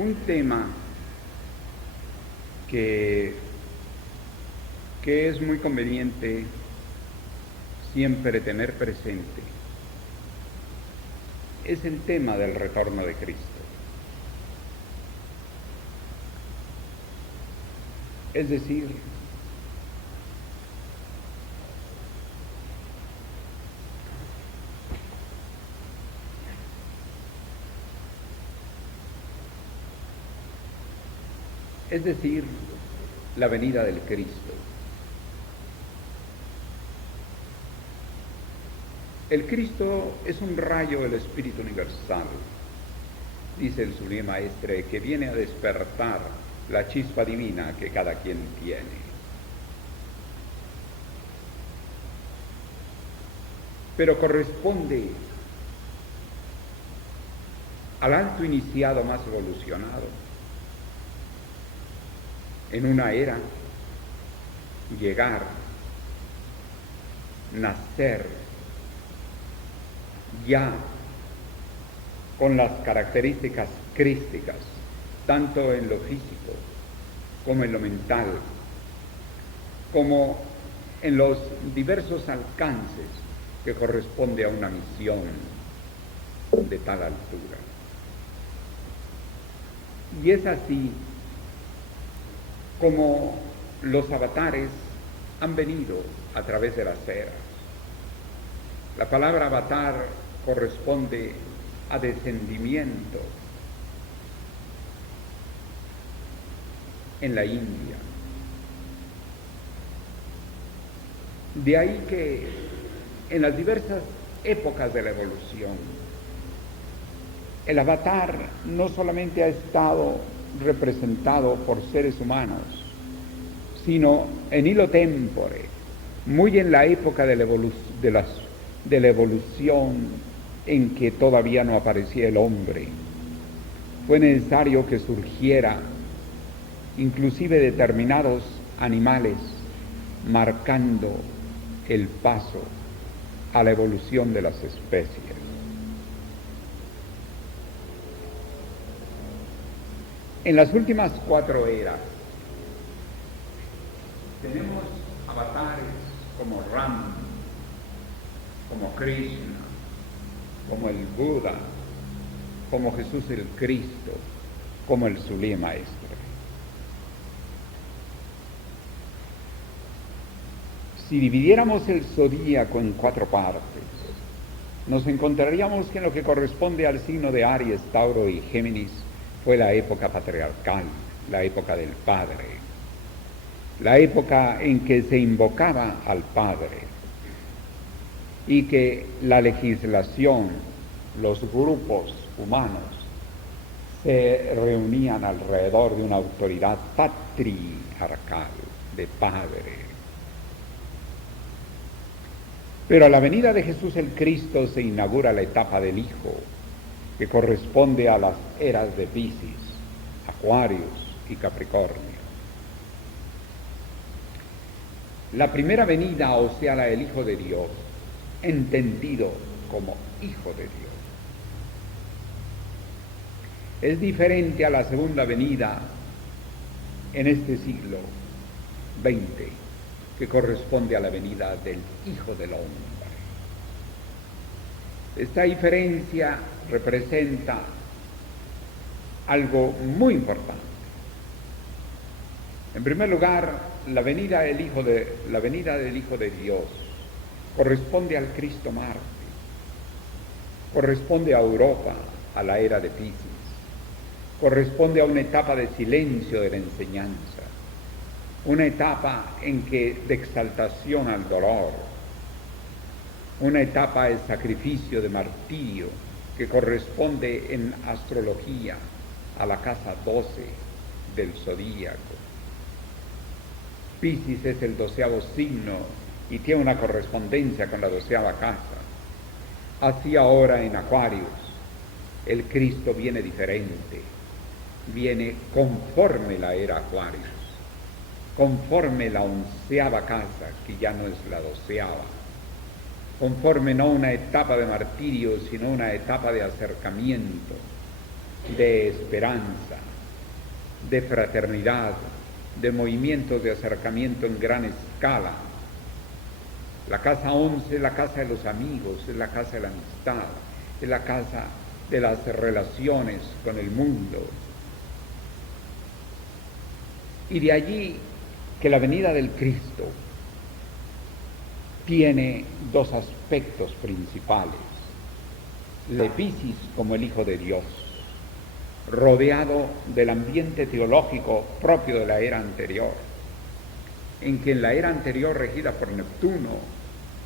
Un tema que es muy conveniente siempre tener presente es el tema del retorno de Cristo. Es decir, la venida del Cristo. El Cristo es un rayo del Espíritu Universal, dice el Sublime Maestre, que viene a despertar la chispa divina que cada quien tiene. Pero corresponde al alto iniciado más evolucionado, en una era, llegar, nacer, ya con las características crísticas, tanto en lo físico como en lo mental, como en los diversos alcances que corresponde a una misión de tal altura. Y es así como los avatares han venido a través de las eras. La palabra avatar corresponde a descendimiento en la India. De ahí que en las diversas épocas de la evolución, el avatar no solamente ha estado representado por seres humanos, sino en hilo tempore, muy en la época de la evolución en que todavía no aparecía el hombre. Fue necesario que surgiera inclusive determinados animales marcando el paso a la evolución de las especies. En las últimas 4 eras tenemos avatares como Ram, como Krishna, como el Buda, como Jesús el Cristo, como el Sublime Maestre. Si dividiéramos el zodíaco en 4 partes, nos encontraríamos que en lo que corresponde al signo de Aries, Tauro y Géminis fue la época patriarcal, la época del Padre, la época en que se invocaba al Padre y que la legislación, los grupos humanos se reunían alrededor de una autoridad patriarcal, de Padre. Pero a la venida de Jesús el Cristo se inaugura la etapa del Hijo, que corresponde a las eras de Piscis, Acuarios y Capricornio. La primera venida, o sea, la del Hijo de Dios, entendido como Hijo de Dios, es diferente a la segunda venida en este siglo XX, que corresponde a la venida del Hijo del Hombre. Esta diferencia representa algo muy importante. En primer lugar, la venida del Hijo de Dios corresponde al Cristo Marte, corresponde a Europa, a la era de Piscis, corresponde a una etapa de silencio de la enseñanza, una etapa de exaltación al dolor, una etapa de sacrificio, de martirio, que corresponde en astrología a la casa 12 del zodíaco. Piscis es el 12º signo y tiene una correspondencia con la 12ª casa. Así ahora en Acuarios, el Cristo viene diferente, viene conforme la era Acuarios, conforme la 11ª casa, que ya no es la 12ª, conforme no una etapa de martirio, sino una etapa de acercamiento de esperanza, de fraternidad, de movimientos de acercamiento en gran escala. La casa 11 es la casa de los amigos, es la casa de la amistad, es la casa de las relaciones con el mundo. Y de allí que la venida del Cristo tiene dos aspectos principales. La Piscis como el Hijo de Dios, rodeado del ambiente teológico propio de la era anterior, en que en la era anterior, regida por Neptuno,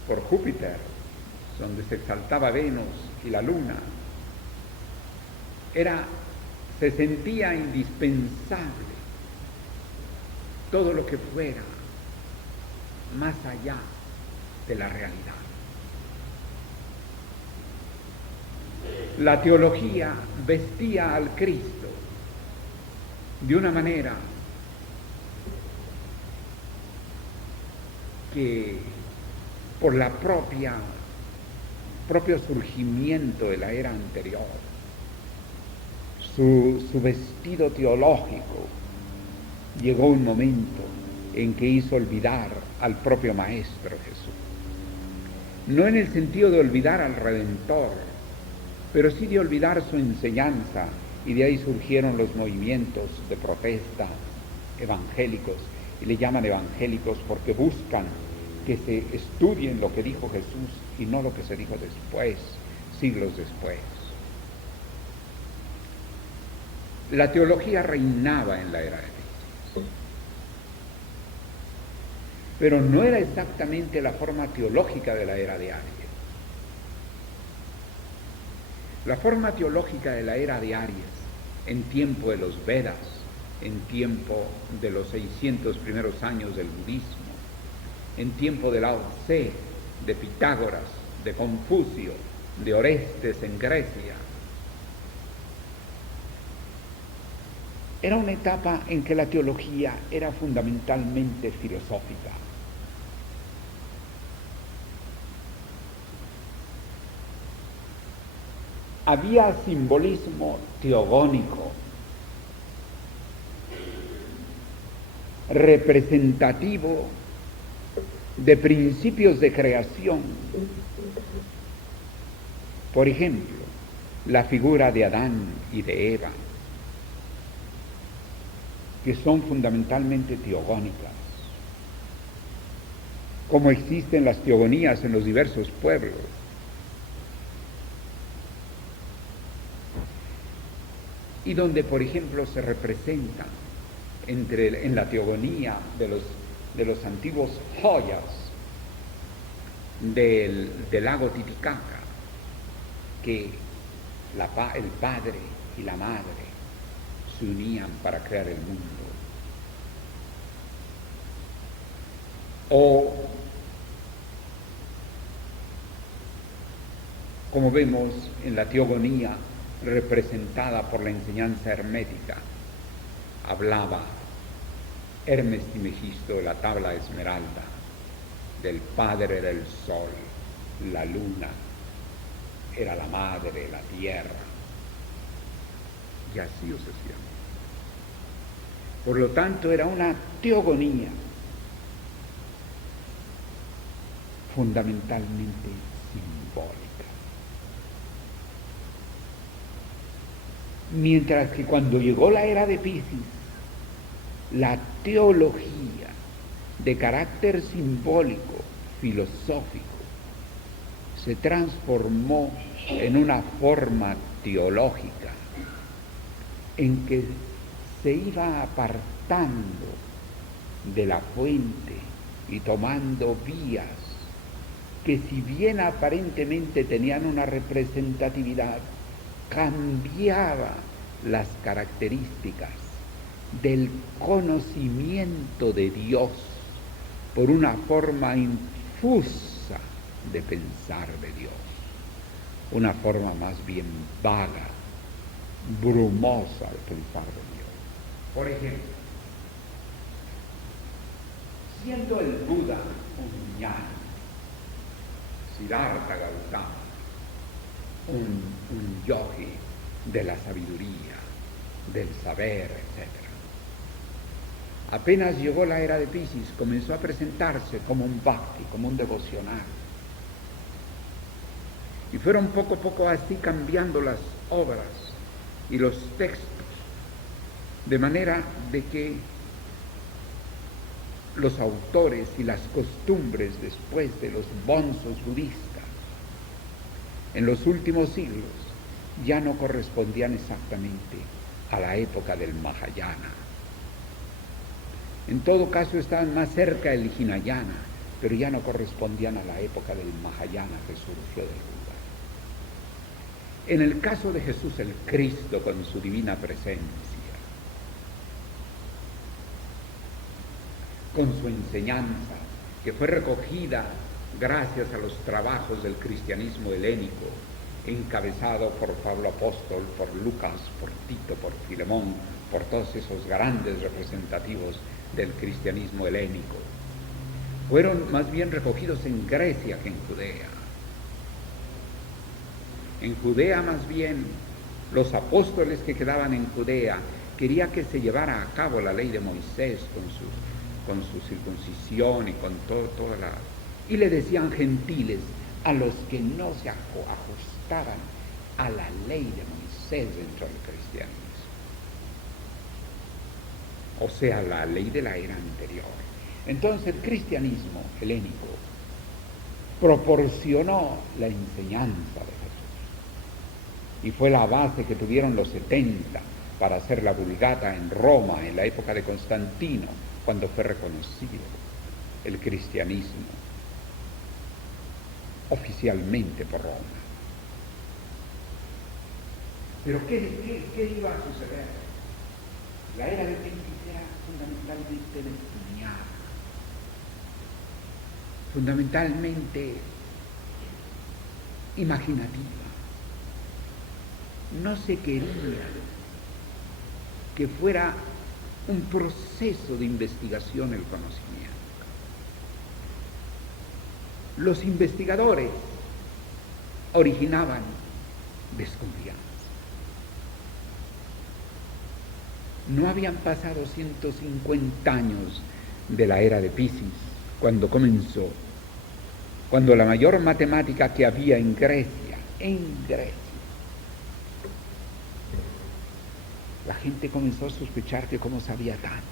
por Júpiter, donde se exaltaba Venus y la Luna, se sentía indispensable todo lo que fuera más allá de la realidad. La teología vestía al Cristo de una manera que por la propio surgimiento de la era anterior, su vestido teológico, llegó un momento en que hizo olvidar al propio Maestro Jesús. No en el sentido de olvidar al Redentor, pero sí de olvidar su enseñanza, y de ahí surgieron los movimientos de protesta evangélicos, y le llaman evangélicos porque buscan que se estudien lo que dijo Jesús y no lo que se dijo después, siglos después. La teología reinaba en la era de Piscis, pero no era exactamente la forma teológica de la era de Aries. La forma teológica de la era de Aries, en tiempo de los Vedas, en tiempo de los 600 primeros años del budismo, en tiempo de Lao Tse, de Pitágoras, de Confucio, de Orestes en Grecia, era una etapa en que la teología era fundamentalmente filosófica. Había simbolismo teogónico, representativo de principios de creación. Por ejemplo, la figura de Adán y de Eva, que son fundamentalmente teogónicas, como existen las teogonías en los diversos pueblos. Y donde, por ejemplo, se representan en la teogonía de los antiguos joyas del lago Titicaca, que el padre y la madre se unían para crear el mundo. O, como vemos en la teogonía representada por la enseñanza hermética, hablaba Hermes y Megisto de la tabla esmeralda, del padre era el sol, la luna era la madre, la tierra, y así sucesivamente. Por lo tanto, era una teogonía fundamentalmente simbólica. Mientras que cuando llegó la era de Piscis, la teología de carácter simbólico, filosófico, se transformó en una forma teológica en que se iba apartando de la fuente y tomando vías que, si bien aparentemente tenían una representatividad, cambiaba las características del conocimiento de Dios por una forma infusa de pensar de Dios, una forma más bien vaga, brumosa de pensar de Dios. Por ejemplo, siendo el Buda un ñan, Siddhartha Gautama, un yogi de la sabiduría, del saber, etc. Apenas llegó la era de Piscis, comenzó a presentarse como un bhakti, como un devocional. Y fueron poco a poco así cambiando las obras y los textos, de manera de que los autores y las costumbres después de los bonzos budistas en los últimos siglos ya no correspondían exactamente a la época del Mahayana. En todo caso estaban más cerca del Hinayana, pero ya no correspondían a la época del Mahayana que surgió del Buda. En el caso de Jesús el Cristo con su divina presencia, con su enseñanza, que fue recogida gracias a los trabajos del cristianismo helénico, encabezado por Pablo Apóstol, por Lucas, por Tito, por Filemón, por todos esos grandes representativos del cristianismo helénico. Fueron más bien recogidos en Grecia que en Judea. En Judea más bien los apóstoles que quedaban en Judea querían que se llevara a cabo la ley de Moisés con su circuncisión y con toda la... Y le decían gentiles a los que no se ajustaran a la ley de Moisés dentro del cristianismo. O sea, la ley de la era anterior. Entonces el cristianismo helénico proporcionó la enseñanza de Jesús. Y fue la base que tuvieron los 70 para hacer la Vulgata en Roma, en la época de Constantino, cuando fue reconocido el cristianismo oficialmente por Roma. Pero ¿qué iba a suceder? La era de Piscis era fundamentalmente lineal, fundamentalmente imaginativa. No se quería que fuera un proceso de investigación el conocimiento. Los investigadores originaban desconfianza. No habían pasado 150 años de la era de Piscis cuando comenzó, cuando la mayor matemática que había en Grecia, la gente comenzó a sospechar que cómo sabía tanto,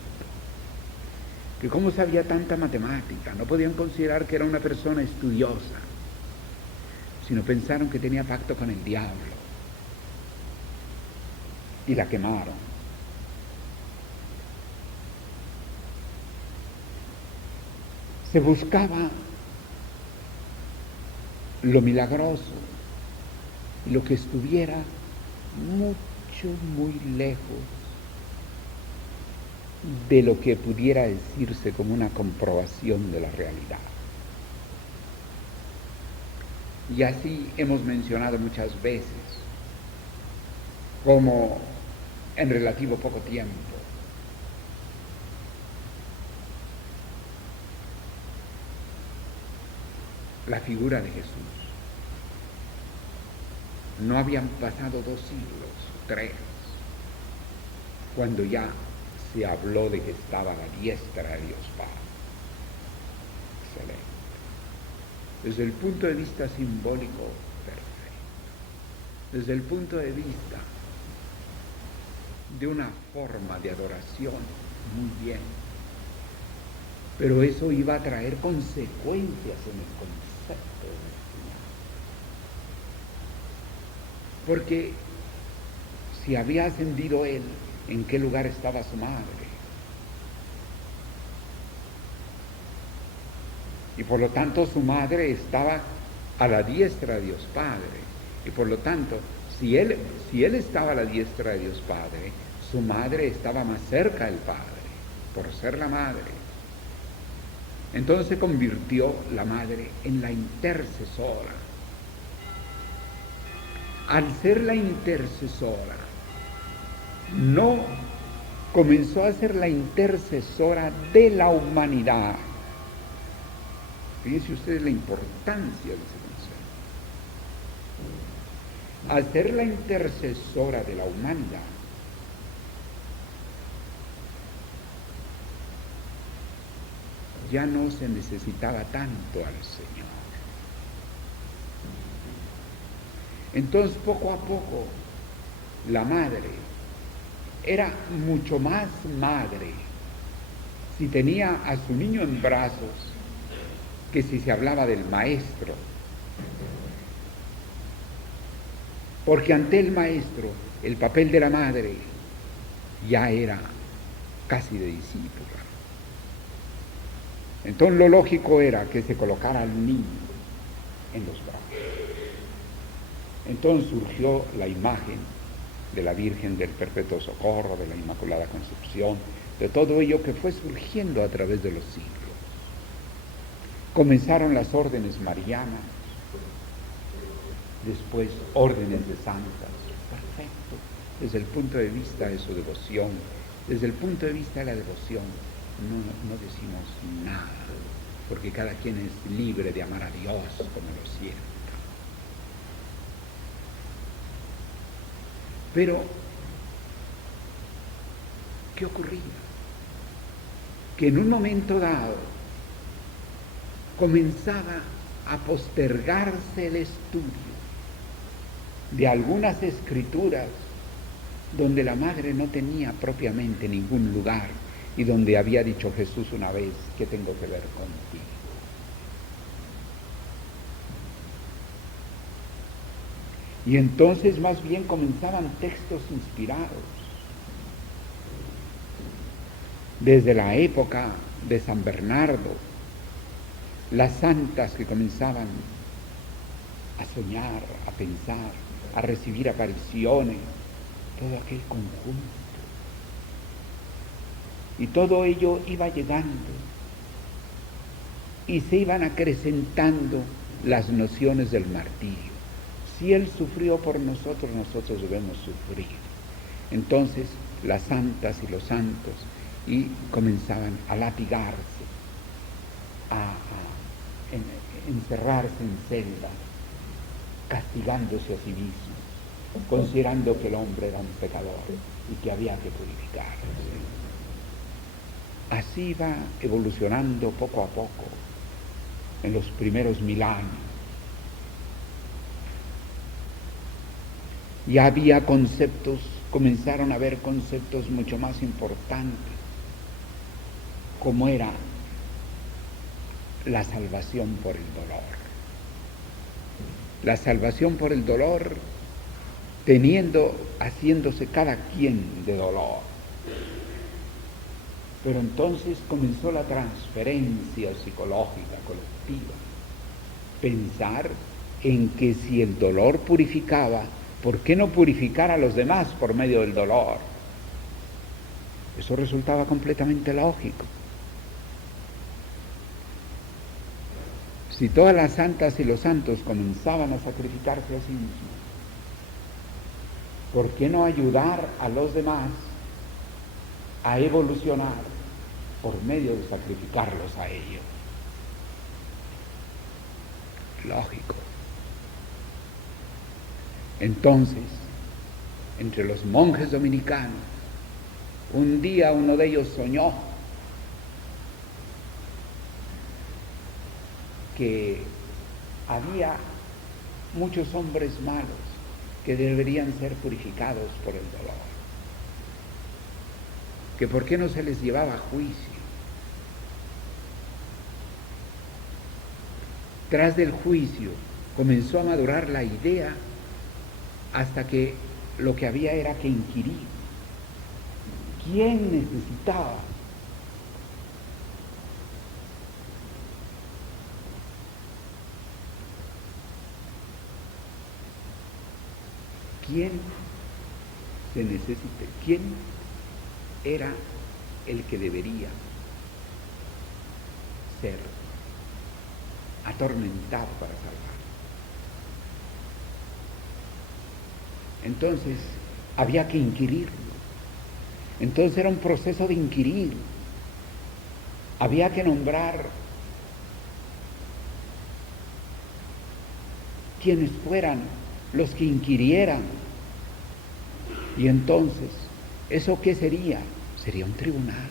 que cómo sabía tanta matemática. No podían considerar que era una persona estudiosa, sino pensaron que tenía pacto con el diablo. Y la quemaron. Se buscaba lo milagroso y lo que estuviera muy lejos de lo que pudiera decirse como una comprobación de la realidad. Y así hemos mencionado muchas veces como en relativo poco tiempo la figura de Jesús. No habían pasado 2 siglos, 3, cuando ya se habló de que estaba a la diestra de Dios Padre. Excelente. Desde el punto de vista simbólico, perfecto. Desde el punto de vista de una forma de adoración, muy bien. Pero eso iba a traer consecuencias en el concepto de enseñanza. Porque si había ascendido él, ¿en qué lugar estaba su madre? Y por lo tanto su madre estaba a la diestra de Dios Padre. Y por lo tanto, si él estaba a la diestra de Dios Padre, su madre estaba más cerca del Padre, por ser la madre. Entonces se convirtió la madre en la intercesora. Al ser la intercesora, no comenzó a ser la intercesora de la humanidad. Fíjense ustedes la importancia de ese concepto. Al ser la intercesora de la humanidad, ya no se necesitaba tanto al Señor. Entonces, poco a poco, la madre era mucho más madre si tenía a su niño en brazos que si se hablaba del maestro. Porque ante el maestro, el papel de la madre ya era casi de discípula. Entonces lo lógico era que se colocara al niño en los brazos. Entonces surgió la imagen de la Virgen del Perpetuo Socorro, de la Inmaculada Concepción, de todo ello que fue surgiendo a través de los siglos. Comenzaron las órdenes marianas, después órdenes de santas. Perfecto, desde el punto de vista de su devoción, desde el punto de vista de la devoción, no decimos nada, porque cada quien es libre de amar a Dios como lo sienta. Pero, ¿qué ocurría? Que en un momento dado comenzaba a postergarse el estudio de algunas escrituras donde la madre no tenía propiamente ningún lugar y donde había dicho Jesús una vez: ¿qué tengo que ver contigo? Y entonces más bien comenzaban textos inspirados. Desde la época de San Bernardo, las santas que comenzaban a soñar, a pensar, a recibir apariciones, todo aquel conjunto. Y todo ello iba llegando y se iban acrecentando las nociones del martirio. Si Él sufrió por nosotros, nosotros debemos sufrir. Entonces las santas y los santos y comenzaban a latigarse, a encerrarse en celdas, castigándose a sí mismos, considerando que el hombre era un pecador y que había que purificarse. Así va evolucionando poco a poco en los primeros 1000 años. Ya había conceptos, comenzaron a haber conceptos mucho más importantes, como era la salvación por el dolor. La salvación por el dolor, haciéndose cada quien de dolor. Pero entonces comenzó la transferencia psicológica colectiva. Pensar en que si el dolor purificaba, ¿por qué no purificar a los demás por medio del dolor? Eso resultaba completamente lógico. Si todas las santas y los santos comenzaban a sacrificarse a sí mismos, ¿por qué no ayudar a los demás a evolucionar por medio de sacrificarlos a ellos? Lógico. Entonces, entre los monjes dominicanos, un día uno de ellos soñó que había muchos hombres malos que deberían ser purificados por el dolor, que por qué no se les llevaba a juicio. Tras del juicio comenzó a madurar la idea hasta que lo que había era que inquirir. ¿Quién necesitaba? ¿Quién se necesita? ¿Quién era el que debería ser atormentado para salvar? Entonces había que inquirirlo. Entonces era un proceso de inquirir. Había que nombrar quienes fueran los que inquirieran. Y entonces, ¿eso qué sería? Sería un tribunal.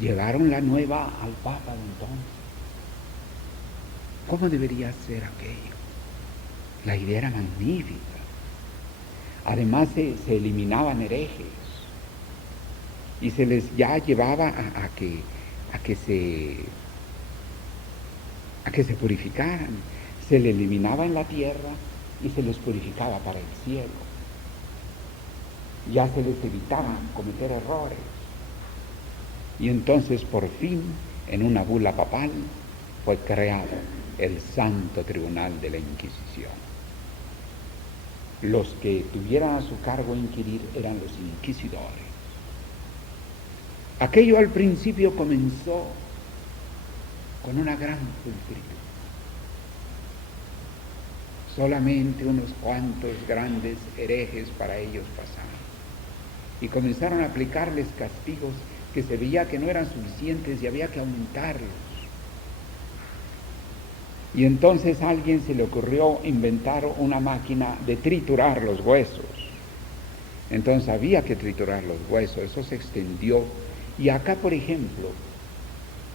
Llevaron la nueva al Papa de entonces. ¿Cómo debería ser aquello? La idea era magnífica. Además se eliminaban herejes y se les ya llevaba a que se purificaran. Se les eliminaba en la tierra y se les purificaba para el cielo. Ya se les evitaba cometer errores. Y entonces por fin, en una bula papal, fue creado el Santo Tribunal de la Inquisición. Los que tuvieran a su cargo inquirir eran los inquisidores. Aquello al principio comenzó con una gran pulcritud. Solamente unos cuantos grandes herejes para ellos pasaron. Y comenzaron a aplicarles castigos que se veía que no eran suficientes y había que aumentarlos. Y entonces a alguien se le ocurrió inventar una máquina de triturar los huesos. Entonces había que triturar los huesos, eso se extendió. Y acá, por ejemplo,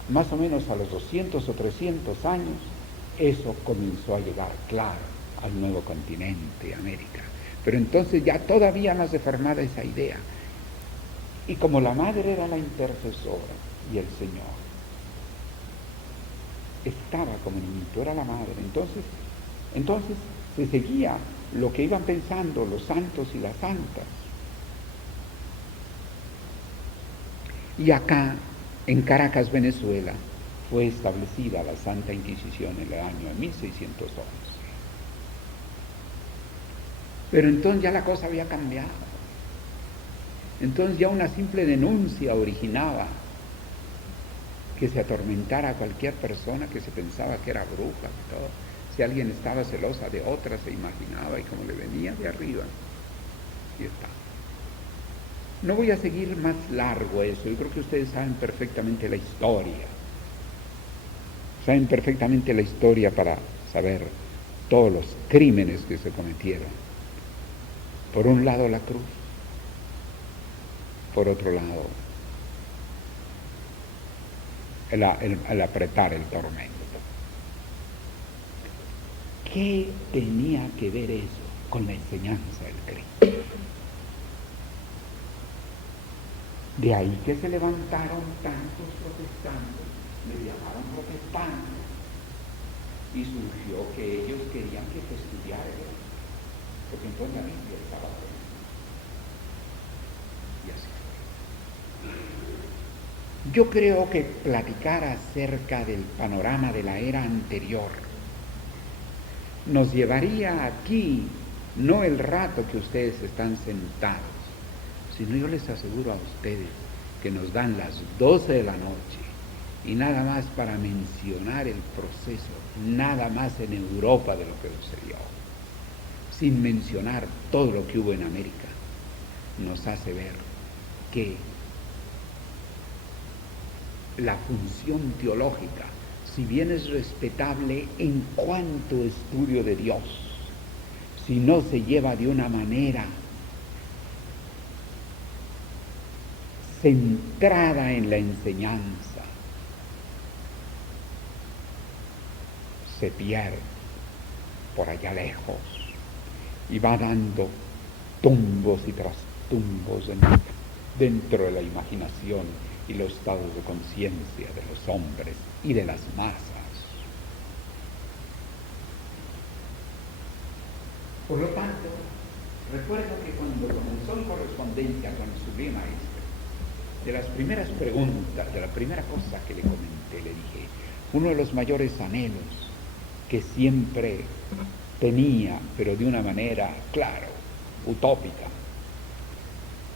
más o menos a los 200 o 300 años, eso comenzó a llegar claro al nuevo continente, América. Pero entonces ya todavía más deformada esa idea. Y como la madre era la intercesora y el Señor estaba como niñito, era la madre, entonces se seguía lo que iban pensando los santos y las santas. Y acá, en Caracas, Venezuela, fue establecida la Santa Inquisición en el año 1611. Pero entonces ya la cosa había cambiado. Entonces ya una simple denuncia originaba que se atormentara a cualquier persona que se pensaba que era bruja, todo. Si alguien estaba celosa de otra, se imaginaba y como le venía de arriba, y está. No voy a seguir más largo eso, yo creo que ustedes saben perfectamente la historia. Saben perfectamente la historia para saber todos los crímenes que se cometieron. Por un lado la cruz, por otro lado el apretar el tormento. ¿Qué tenía que ver eso con la enseñanza del Cristo? De ahí que se levantaron tantos protestantes, le llamaron protestantes, y surgió que ellos querían que se estudiara el porque entonces la Biblia estaba buena. Y así fue. Yo creo que platicar acerca del panorama de la era anterior nos llevaría aquí no el rato que ustedes están sentados, sino yo les aseguro a ustedes que nos dan las 12 de la noche y nada más para mencionar el proceso, nada más en Europa de lo que sucedió, sin mencionar todo lo que hubo en América, nos hace ver que la función teológica, si bien es respetable en cuanto estudio de Dios, si no se lleva de una manera centrada en la enseñanza, se pierde por allá lejos y va dando tumbos y trastumbos dentro de la imaginación y los estados de conciencia de los hombres y de las masas. Por lo tanto, recuerdo que cuando comenzó mi correspondencia con el Sublime Maestro, de las primeras preguntas, de la primera cosa que le comenté, le dije, uno de los mayores anhelos que siempre tenía, pero de una manera, claro, utópica,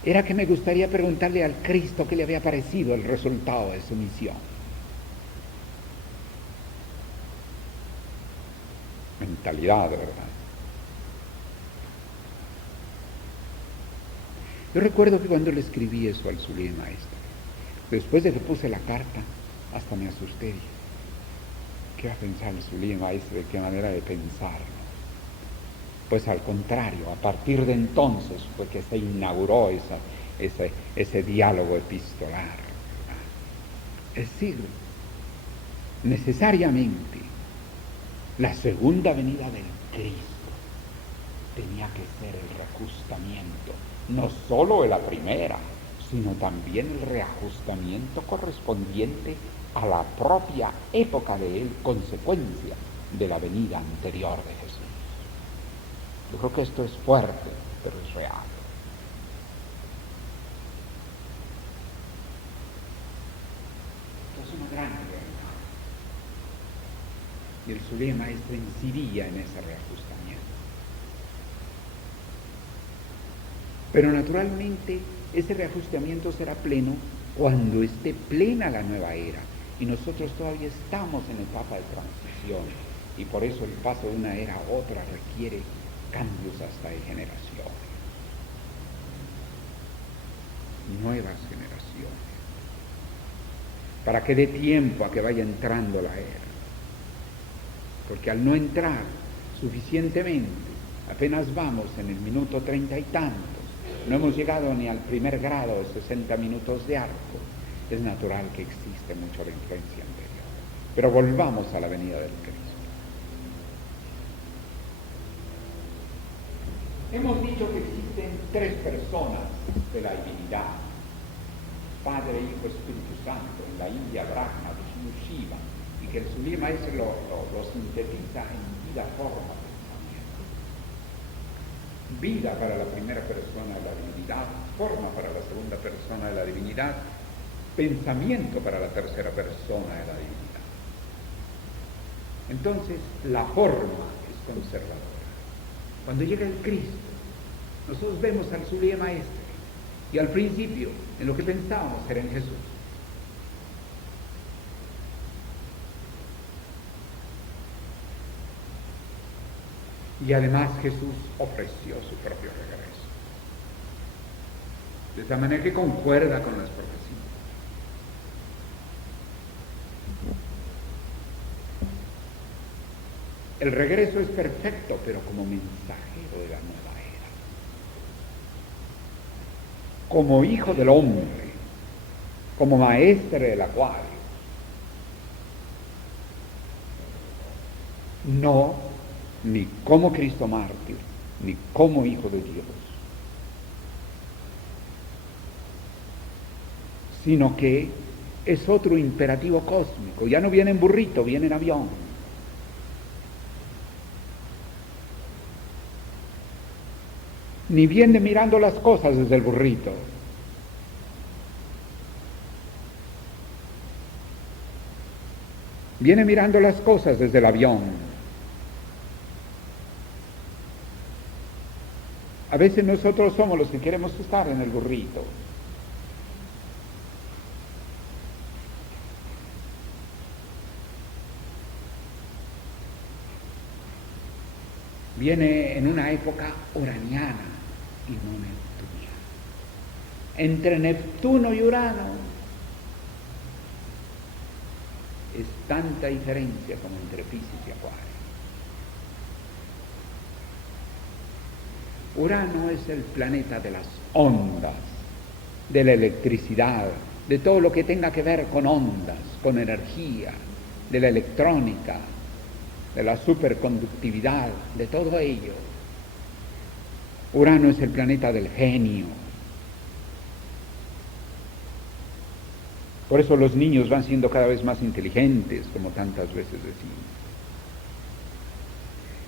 era que me gustaría preguntarle al Cristo qué le había parecido el resultado de su misión. Mentalidad, ¿verdad? Yo recuerdo que cuando le escribí eso al Sublime Maestro, después de que puse la carta, hasta me asusté, dije, ¿qué va a pensar el Sublime Maestro? ¿De qué manera de pensar? Pues al contrario, a partir de entonces fue que se inauguró ese diálogo epistolar, ¿verdad? Es decir, necesariamente la segunda venida del Cristo tenía que ser el reajustamiento, no solo de la primera, sino también el reajustamiento correspondiente a la propia época de él, consecuencia de la venida anterior de Jesús. Yo creo que esto es fuerte, pero es real. Esto es una gran realidad. Y el Sublime Maestro incidía en ese reajustamiento. Pero naturalmente ese reajustamiento será pleno cuando esté plena la nueva era. Y nosotros todavía estamos en etapa de transición. Y por eso el paso de una era a otra requiere cambios hasta de generaciones. Nuevas generaciones. Para que dé tiempo a que vaya entrando la era. Porque al no entrar suficientemente, apenas vamos en el minuto 30 y tantos, no hemos llegado ni al primer grado de 60 minutos de arco, es natural que existe mucho la influencia anterior. Pero volvamos a la venida del Cristo. Hemos dicho que existen tres personas de la divinidad, Padre, Hijo, Espíritu Santo, en la India Brahma, Vishnu, Shiva, y que el Sublime Maestro lo sintetiza en vida, forma, pensamiento. Vida para la primera persona de la divinidad, forma para la segunda persona de la divinidad, pensamiento para la tercera persona de la divinidad. Entonces, la forma es conservadora. Cuando llega el Cristo, nosotros vemos al Sublime Maestro, y al principio, en lo que pensábamos era en Jesús. Y además Jesús ofreció su propio regreso. De esta manera que concuerda con las profecías. El regreso es perfecto, pero como mensajero de la nueva era. Como hijo del hombre, como maestre del acuario. No, ni como Cristo mártir, ni como hijo de Dios, sino que es otro imperativo cósmico. Ya no viene en burrito, viene en avión. Ni viene mirando las cosas desde el burrito. Viene mirando las cosas desde el avión. A veces nosotros somos los que queremos estar en el burrito. Viene en una época uraniana y no neptuniana. Entre Neptuno y Urano es tanta diferencia como entre Piscis y Acuario. Urano es el planeta de las ondas, de la electricidad, de todo lo que tenga que ver con ondas, con energía, de la electrónica, de la superconductividad, de todo ello. Urano es el planeta del genio. Por eso los niños van siendo cada vez más inteligentes, como tantas veces decimos.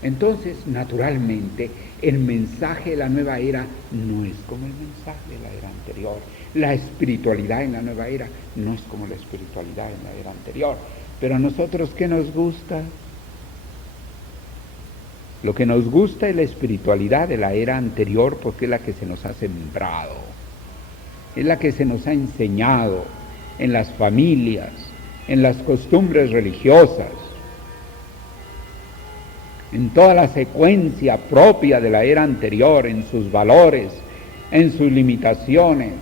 Entonces, naturalmente, el mensaje de la nueva era no es como el mensaje de la era anterior. La espiritualidad en la nueva era no es como la espiritualidad en la era anterior. Pero a nosotros, ¿qué nos gusta? Lo que nos gusta es la espiritualidad de la era anterior, porque es la que se nos ha sembrado, es la que se nos ha enseñado en las familias, en las costumbres religiosas, en toda la secuencia propia de la era anterior, en sus valores, en sus limitaciones.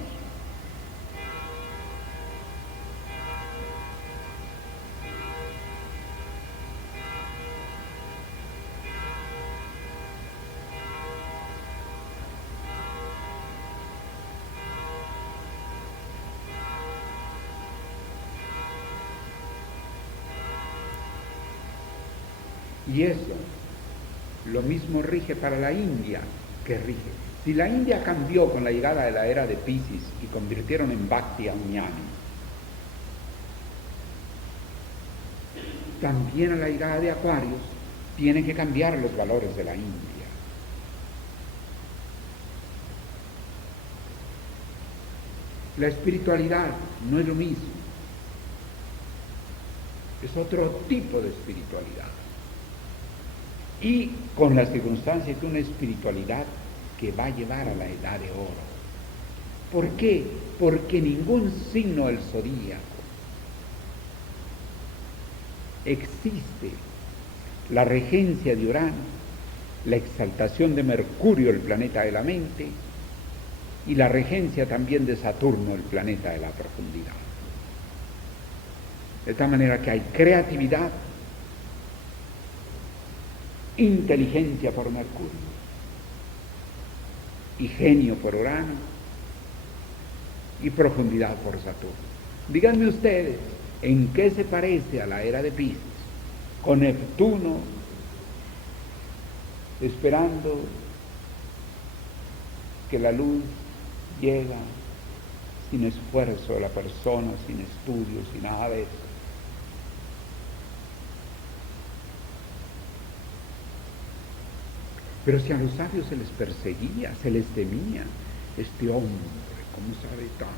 Y eso, lo mismo rige para la India que rige. Si la India cambió con la llegada de la era de Piscis y convirtieron en Bhakti a un ñani, también a la llegada de Acuarios tienen que cambiar los valores de la India. La espiritualidad no es lo mismo, es otro tipo de espiritualidad. Y con la circunstancia de una espiritualidad que va a llevar a la edad de oro. ¿Por qué? Porque ningún signo del zodíaco existe la regencia de Urano, la exaltación de Mercurio, el planeta de la mente, y la regencia también de Saturno, el planeta de la profundidad. De tal manera que hay creatividad, inteligencia por Mercurio y genio por Urano y profundidad por Saturno. Díganme ustedes, ¿en qué se parece a la era de Piscis? Con Neptuno esperando que la luz llega sin esfuerzo de la persona, sin estudios, sin nada de eso. Pero si a los sabios se les perseguía, se les temía, este hombre, ¿cómo sabe tanto?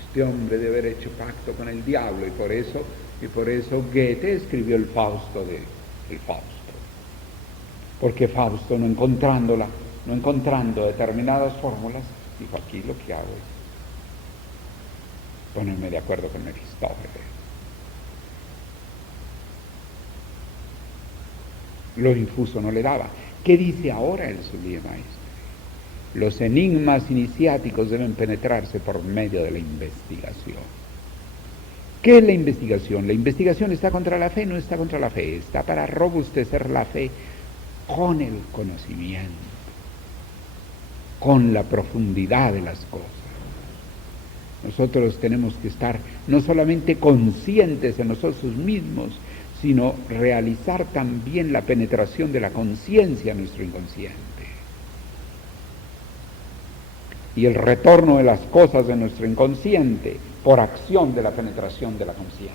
Este hombre debe haber hecho pacto con el diablo, y por eso Goethe escribió el Fausto porque Fausto, no encontrando determinadas fórmulas, dijo: aquí lo que hago es ponerme de acuerdo con Aristóteles. Lo infuso no le daba. ¿Qué dice ahora el sublime maestro? Los enigmas iniciáticos deben penetrarse por medio de la investigación. ¿Qué es la investigación? La investigación está contra la fe, no está contra la fe, está para robustecer la fe con el conocimiento, con la profundidad de las cosas. Nosotros tenemos que estar no solamente conscientes en nosotros mismos, sino realizar también la penetración de la conciencia en nuestro inconsciente. Y el retorno de las cosas de nuestro inconsciente por acción de la penetración de la conciencia.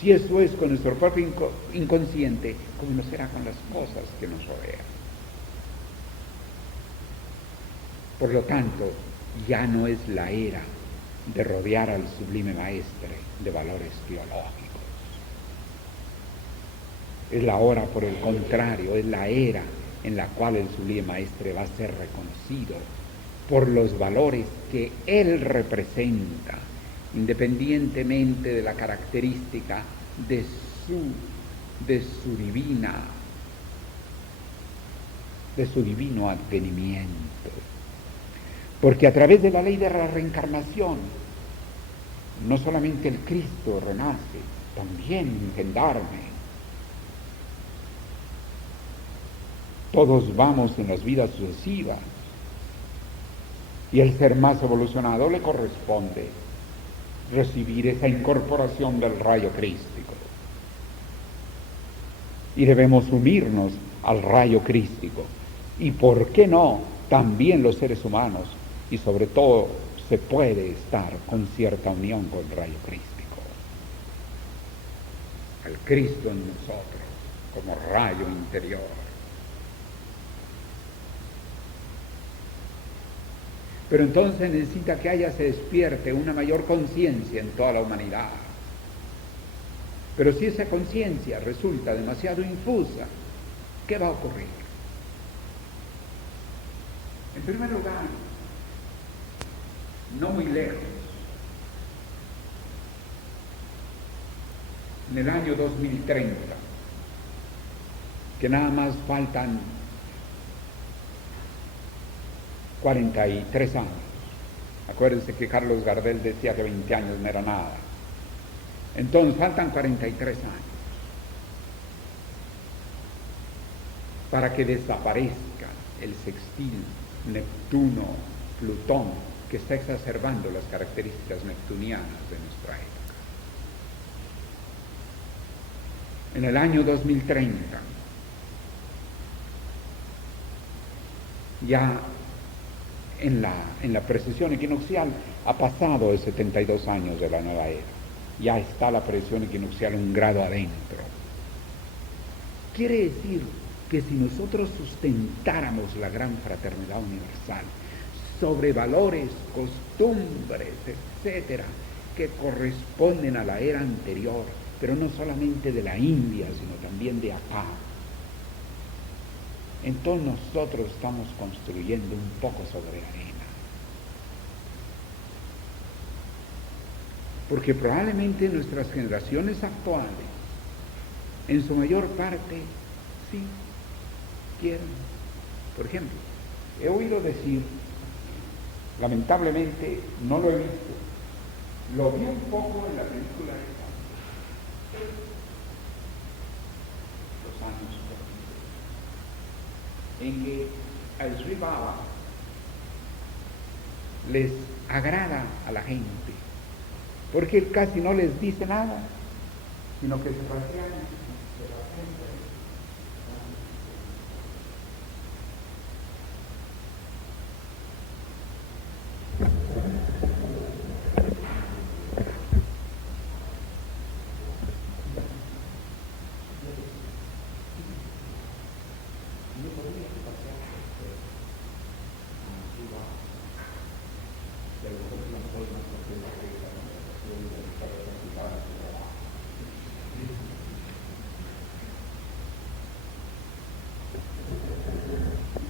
Si eso es con nuestro propio inconsciente, ¿cómo no será con las cosas que nos rodean? Por lo tanto, ya no es la era de rodear al sublime maestre de valores teológicos. Es la hora, por el contrario, es la era en la cual el sublime maestre va a ser reconocido por los valores que él representa, independientemente de la característica de su divino advenimiento. Porque a través de la ley de la reencarnación, no solamente el Cristo renace, también un gendarme. Todos vamos en las vidas sucesivas, y el ser más evolucionado le corresponde recibir esa incorporación del rayo crístico. Y debemos unirnos al rayo crístico. Y por qué no, también los seres humanos, y sobre todo se puede estar con cierta unión con el rayo crístico. Al Cristo en nosotros, como rayo interior. Pero entonces necesita que se despierte una mayor conciencia en toda la humanidad. Pero si esa conciencia resulta demasiado infusa, ¿qué va a ocurrir? En primer lugar, no muy lejos, en el año 2030, que nada más faltan 43 años. Acuérdense que Carlos Gardel decía que 20 años no era nada. Entonces faltan 43 años para que desaparezca el sextil Neptuno-Plutón, que está exacerbando las características neptunianas de nuestra época. en el año 2030, ya en la precesión equinoccial ha pasado de 72 años de la nueva era. Ya está la precesión equinoccial un grado adentro. Quiere decir que si nosotros sustentáramos la gran fraternidad universal sobre valores, costumbres, etcétera, que corresponden a la era anterior, pero no solamente de la India, sino también de acá, entonces nosotros estamos construyendo un poco sobre arena. Porque probablemente nuestras generaciones actuales, en su mayor parte, sí quieren. Por ejemplo, he oído decir, lamentablemente no lo he visto, lo vi un poco en la película esa, Los años perdidos, en que al Sri Baba les agrada a la gente, porque él casi no les dice nada, sino que se pasean de la gente.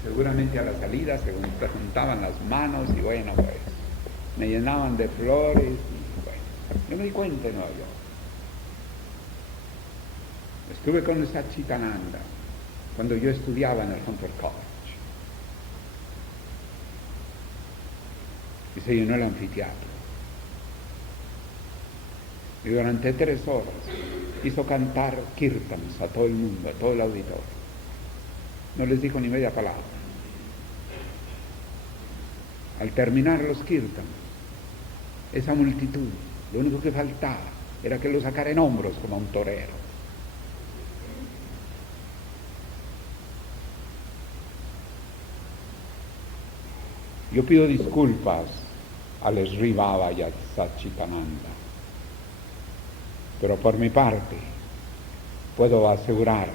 Seguramente a la salida se juntaban las manos y bueno, pues me llenaban de flores y bueno, yo me di cuenta en Nueva York. Estuve con Satchitananda cuando yo estudiaba en el Hunter College y se llenó el anfiteatro y durante 3 horas hizo cantar kirtans a todo el mundo, a todo el auditorio. No les dijo ni media palabra. Al terminar los kirtans, esa multitud, lo único que faltaba era que lo sacara en hombros como a un torero. Yo pido disculpas al Sri Baba y a Satchitananda, pero por mi parte puedo asegurar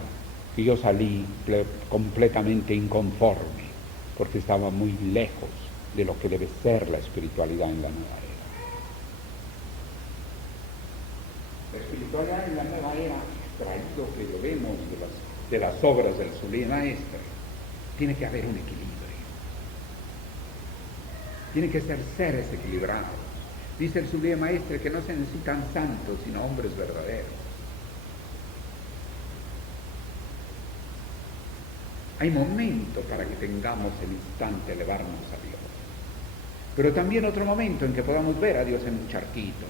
que yo salí completamente inconforme, porque estaba muy lejos de lo que debe ser la espiritualidad en la nueva era. La espiritualidad en la nueva era, traído que lo vemos de las obras del Sully Maestre, tiene que haber un equilibrio. Tiene que ser seres equilibrados. Dice el Sully Maestre que no se necesitan santos, sino hombres verdaderos. Hay momento para que tengamos el instante elevarnos a Dios, pero también otro momento en que podamos ver a Dios en un charquito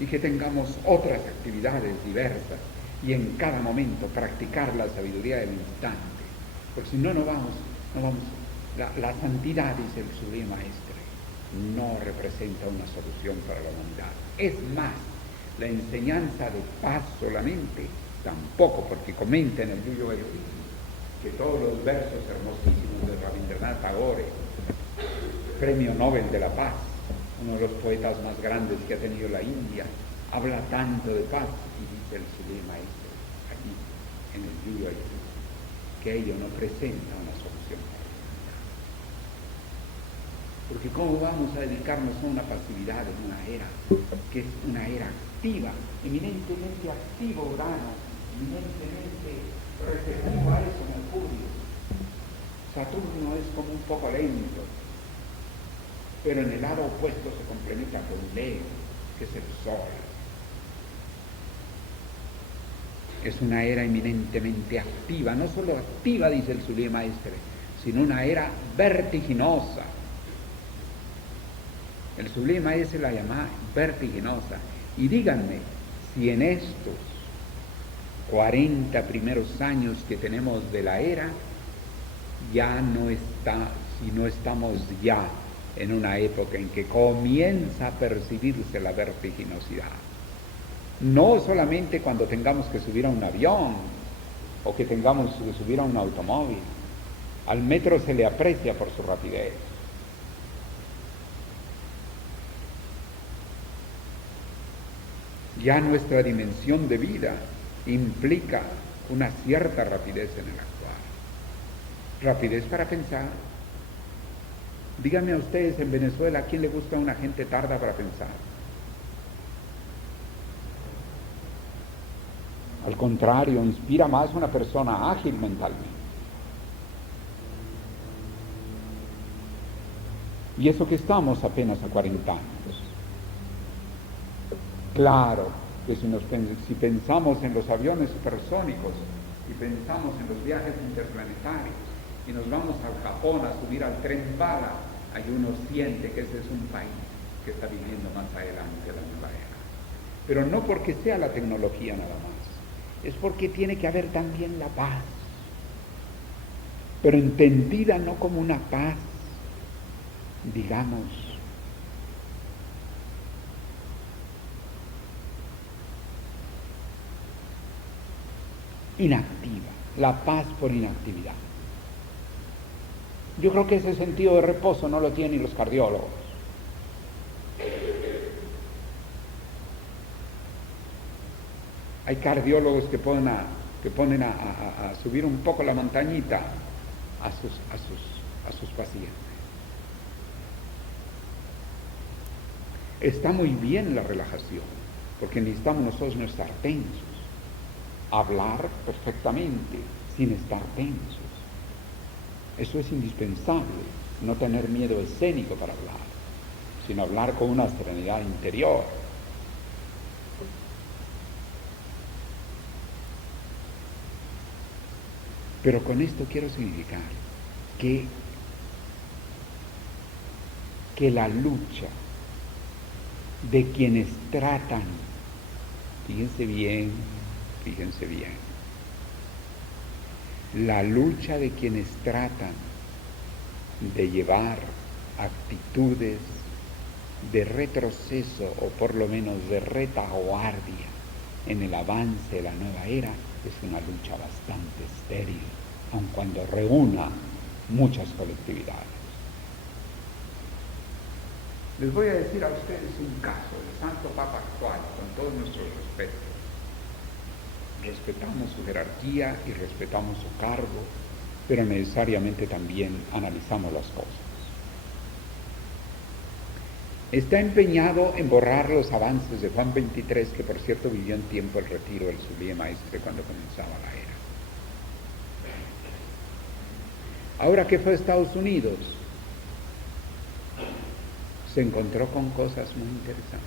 y que tengamos otras actividades diversas y en cada momento practicar la sabiduría del instante, porque si no, no vamos. La santidad, dice el Sully Maestre, no representa una solución para la humanidad. Es más, la enseñanza de paz solamente tampoco, porque comenta en el Yuyo Erotismo que todos los versos hermosísimos de Rabindranath Tagore, premio Nobel de la Paz, uno de los poetas más grandes que ha tenido la India, habla tanto de paz, y dice el Sully Maestre allí en el Yuyo Erotismo que ello no presenta una solución para la humanidad. Porque ¿cómo vamos a dedicarnos a una pasividad en una era que es una era activa, eminentemente activa Urano, eminentemente receptivo a eso Mercurio? Saturno es como un poco lento, pero en el lado opuesto se complementa con Leo, que es el Sol. Es una era eminentemente activa, no solo activa, dice el Sully Maestre, sino una era vertiginosa. El Sully Maestre la llama vertiginosa. Y díganme, si en estos 40 primeros años que tenemos de la era, si no estamos ya en una época en que comienza a percibirse la vertiginosidad. No solamente cuando tengamos que subir a un avión o que tengamos que subir a un automóvil. Al metro se le aprecia por su rapidez. Ya nuestra dimensión de vida implica una cierta rapidez en el actuar. Rapidez para pensar. Díganme a ustedes en Venezuela, ¿a quién le gusta una gente tarda para pensar? Al contrario, inspira más una persona ágil mentalmente. Y eso que estamos apenas a 40 años. Claro que si pensamos en los aviones supersónicos y pensamos en los viajes interplanetarios y nos vamos al Japón a subir al tren bala, ahí uno siente que ese es un país que está viviendo más adelante la nueva era. Pero no porque sea la tecnología nada más, es porque tiene que haber también la paz, pero entendida no como una paz, digamos, inactiva, la paz por inactividad. Yo creo que ese sentido de reposo no lo tienen los cardiólogos. Hay cardiólogos que ponen a subir un poco la montañita a sus pacientes. Está muy bien la relajación, porque necesitamos nosotros no estar tensos, hablar perfectamente sin estar tensos. Eso es indispensable, no tener miedo escénico para hablar, sino hablar con una serenidad interior. Pero con esto quiero significar que la lucha de quienes tratan, fíjense bien, la lucha de quienes tratan de llevar actitudes de retroceso o por lo menos de retaguardia en el avance de la nueva era es una lucha bastante estéril, aun cuando reúna muchas colectividades. Les voy a decir a ustedes un caso del Santo Papa actual, con todo nuestro respeto. Respetamos su jerarquía y respetamos su cargo, pero necesariamente también analizamos las cosas. Está empeñado en borrar los avances de Juan XXIII, que por cierto vivió en tiempo el retiro del Sublime Maestre cuando comenzaba la era. Ahora que fue a Estados Unidos, se encontró con cosas muy interesantes.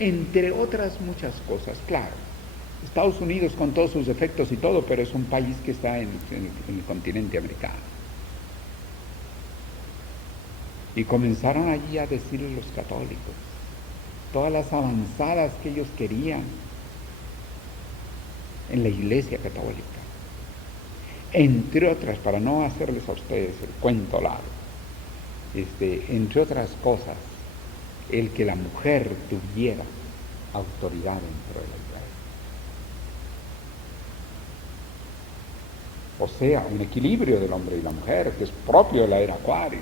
Entre otras muchas cosas, claro, Estados Unidos con todos sus defectos y todo, pero es un país que está en el continente americano. Y comenzaron allí a decirle los católicos todas las avanzadas que ellos querían en la Iglesia Católica. Entre otras, para no hacerles a ustedes el cuento largo, entre otras cosas, el que la mujer tuviera autoridad dentro de la Iglesia. O sea, un equilibrio del hombre y la mujer, que es propio de la era Acuario,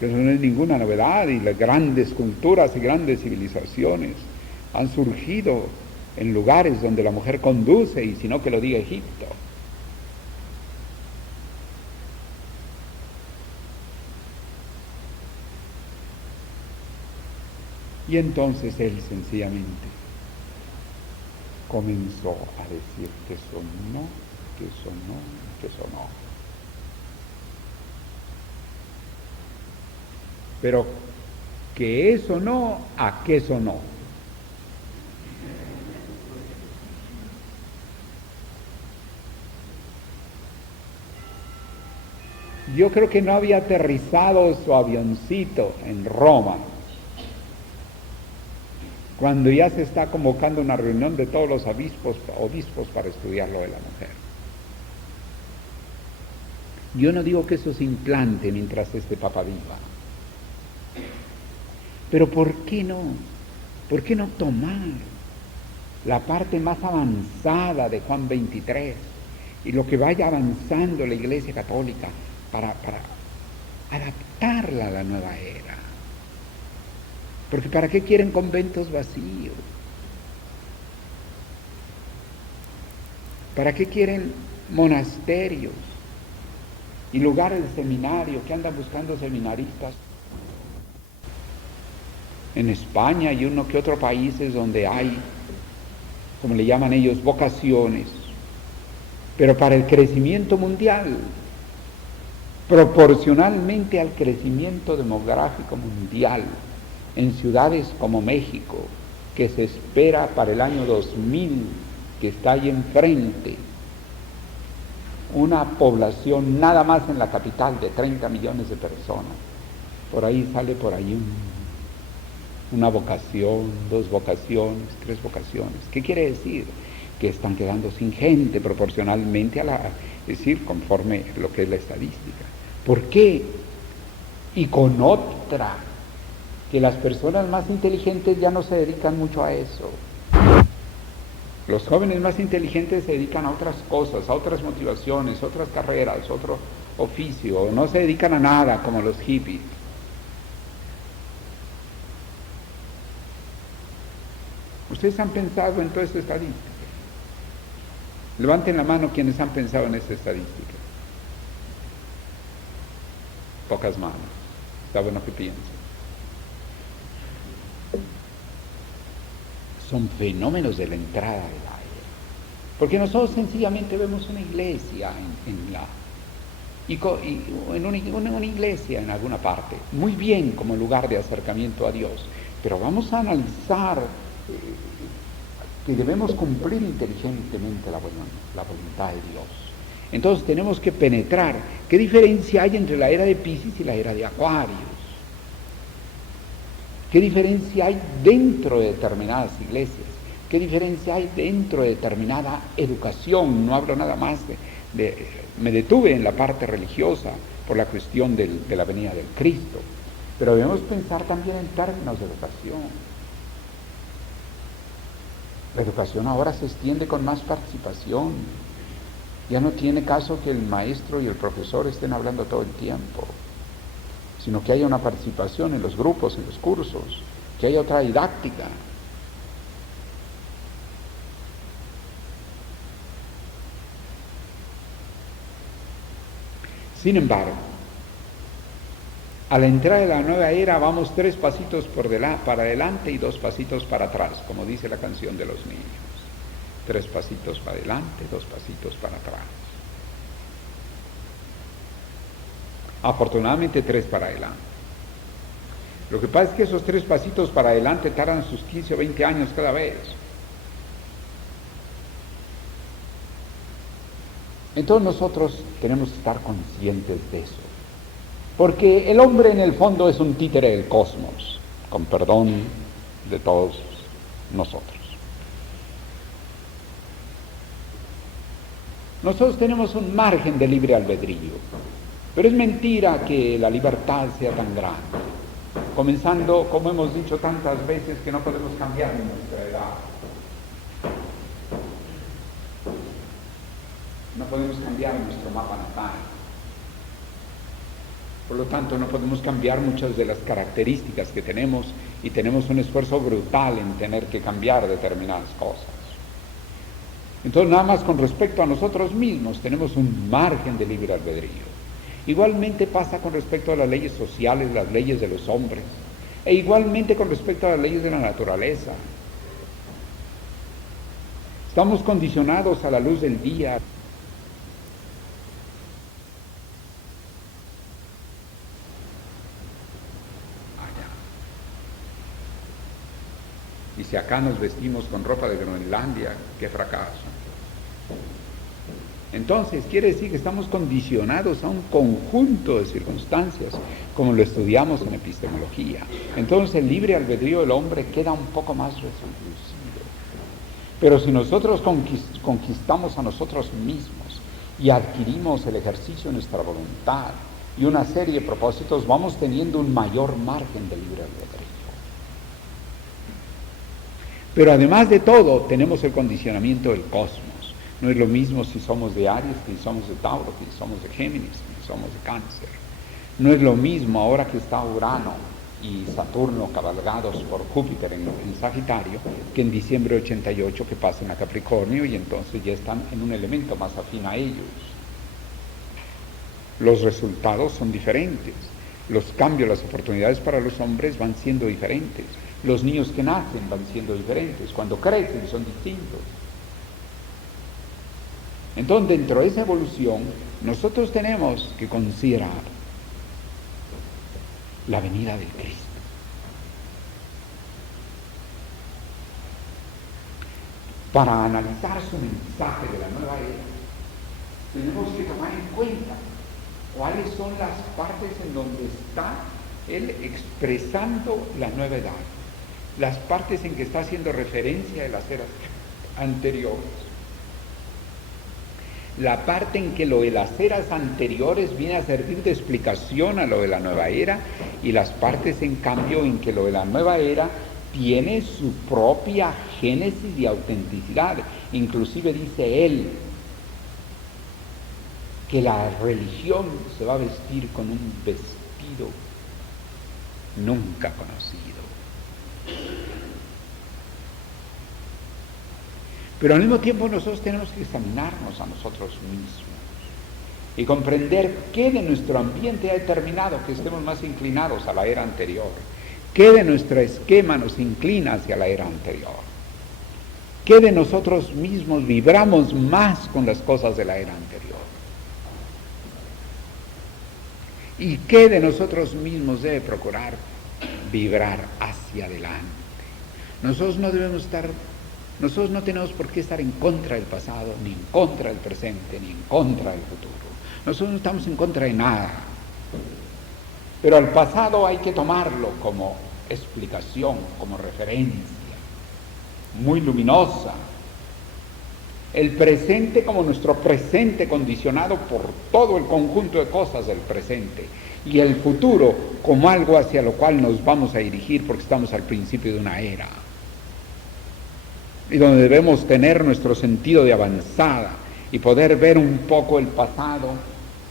que eso no es ninguna novedad, y las grandes culturas y grandes civilizaciones han surgido en lugares donde la mujer conduce, y si no que lo diga Egipto. Y entonces él sencillamente comenzó a decir que eso no, que eso no, que eso no. Pero que eso no, a que eso no. Yo creo que no había aterrizado su avioncito en Roma cuando ya se está convocando una reunión de todos los obispos para estudiar lo de la mujer. Yo no digo que eso se implante mientras este Papa viva, Pero ¿por qué no? ¿Por qué no tomar la parte más avanzada de Juan 23 y lo que vaya avanzando la Iglesia Católica para adaptarla a la nueva era? Porque ¿para qué quieren conventos vacíos? ¿Para qué quieren monasterios y lugares de seminario que andan buscando seminaristas? En España y uno que otro países donde hay, como le llaman ellos, vocaciones, pero para el crecimiento mundial, proporcionalmente al crecimiento demográfico mundial, en ciudades como México, que se espera para el año 2000, que está ahí enfrente, una población nada más en la capital de 30 millones de personas. Por ahí sale una vocación, 2 vocaciones, 3 vocaciones. ¿Qué quiere decir? Que están quedando sin gente proporcionalmente es decir, conforme lo que es la estadística. ¿Por qué? Y con otra, que las personas más inteligentes ya no se dedican mucho a eso. Los jóvenes más inteligentes se dedican a otras cosas, a otras motivaciones, otras carreras, otro oficio, no se dedican a nada como los hippies. ¿Ustedes han pensado en toda esta estadística? Levanten la mano quienes han pensado en esta estadística. Pocas manos. Está bueno que piensen. Son fenómenos de la entrada del aire. Porque nosotros sencillamente vemos una iglesia en una iglesia en alguna parte, muy bien como lugar de acercamiento a Dios, pero vamos a analizar que debemos cumplir inteligentemente la voluntad de Dios. Entonces tenemos que penetrar qué diferencia hay entre la era de Piscis y la era de Acuarios. ¿Qué diferencia hay dentro de determinadas iglesias? ¿Qué diferencia hay dentro de determinada educación? No hablo nada más me detuve en la parte religiosa por la cuestión de la venida del Cristo, pero debemos pensar también en términos de educación. La educación ahora se extiende con más participación. Ya no tiene caso que el maestro y el profesor estén hablando todo el tiempo, sino que haya una participación en los grupos, en los cursos, que haya otra didáctica. Sin embargo, a la entrada de la nueva era vamos 3 pasitos para adelante y 2 pasitos para atrás, como dice la canción de los niños. 3 pasitos para adelante, 2 pasitos para atrás. Afortunadamente 3 para adelante. Lo que pasa es que esos 3 pasitos para adelante tardan sus 15 o 20 años cada vez. Entonces nosotros tenemos que estar conscientes de eso. Porque el hombre en el fondo es un títere del cosmos, con perdón de todos nosotros. Nosotros tenemos un margen de libre albedrío, pero es mentira que la libertad sea tan grande. Comenzando, como hemos dicho tantas veces, que no podemos cambiar nuestra edad. No podemos cambiar nuestro mapa natal. Por lo tanto, no podemos cambiar muchas de las características que tenemos y tenemos un esfuerzo brutal en tener que cambiar determinadas cosas. Entonces, nada más con respecto a nosotros mismos, tenemos un margen de libre albedrío. Igualmente pasa con respecto a las leyes sociales, las leyes de los hombres, e igualmente con respecto a las leyes de la naturaleza. Estamos condicionados a la luz del día. Y si acá nos vestimos con ropa de Groenlandia, qué fracaso. Entonces, quiere decir que estamos condicionados a un conjunto de circunstancias, como lo estudiamos en epistemología. Entonces, el libre albedrío del hombre queda un poco más reducido. Pero si nosotros conquistamos a nosotros mismos y adquirimos el ejercicio de nuestra voluntad y una serie de propósitos, vamos teniendo un mayor margen de libre albedrío. Pero además de todo, tenemos el condicionamiento del cosmos. No es lo mismo si somos de Aries, que si somos de Tauro, que si somos de Géminis, que si somos de Cáncer. No es lo mismo ahora que está Urano y Saturno cabalgados por Júpiter en Sagitario, que en diciembre de 88 que pasen a Capricornio y entonces ya están en un elemento más afín a ellos. Los resultados son diferentes. Los cambios, las oportunidades para los hombres van siendo diferentes. Los niños que nacen van siendo diferentes. Cuando crecen son distintos. Entonces, dentro de esa evolución, nosotros tenemos que considerar la venida del Cristo. Para analizar su mensaje de la nueva era, tenemos que tomar en cuenta cuáles son las partes en donde está él expresando la nueva edad, las partes en que está haciendo referencia de las eras anteriores, la parte en que lo de las eras anteriores viene a servir de explicación a lo de la nueva era, y las partes en cambio en que lo de la nueva era tiene su propia génesis y autenticidad. Inclusive dice él que la religión se va a vestir con un vestido nunca conocido. Pero al mismo tiempo nosotros tenemos que examinarnos a nosotros mismos y comprender qué de nuestro ambiente ha determinado que estemos más inclinados a la era anterior, qué de nuestro esquema nos inclina hacia la era anterior, qué de nosotros mismos vibramos más con las cosas de la era anterior y qué de nosotros mismos debe procurar vibrar hacia adelante. Nosotros no tenemos por qué estar en contra del pasado, ni en contra del presente, ni en contra del futuro. Nosotros no estamos en contra de nada. Pero al pasado hay que tomarlo como explicación, como referencia, muy luminosa. El presente como nuestro presente condicionado por todo el conjunto de cosas del presente. Y el futuro como algo hacia lo cual nos vamos a dirigir porque estamos al principio de una era. Y donde debemos tener nuestro sentido de avanzada y poder ver un poco el pasado,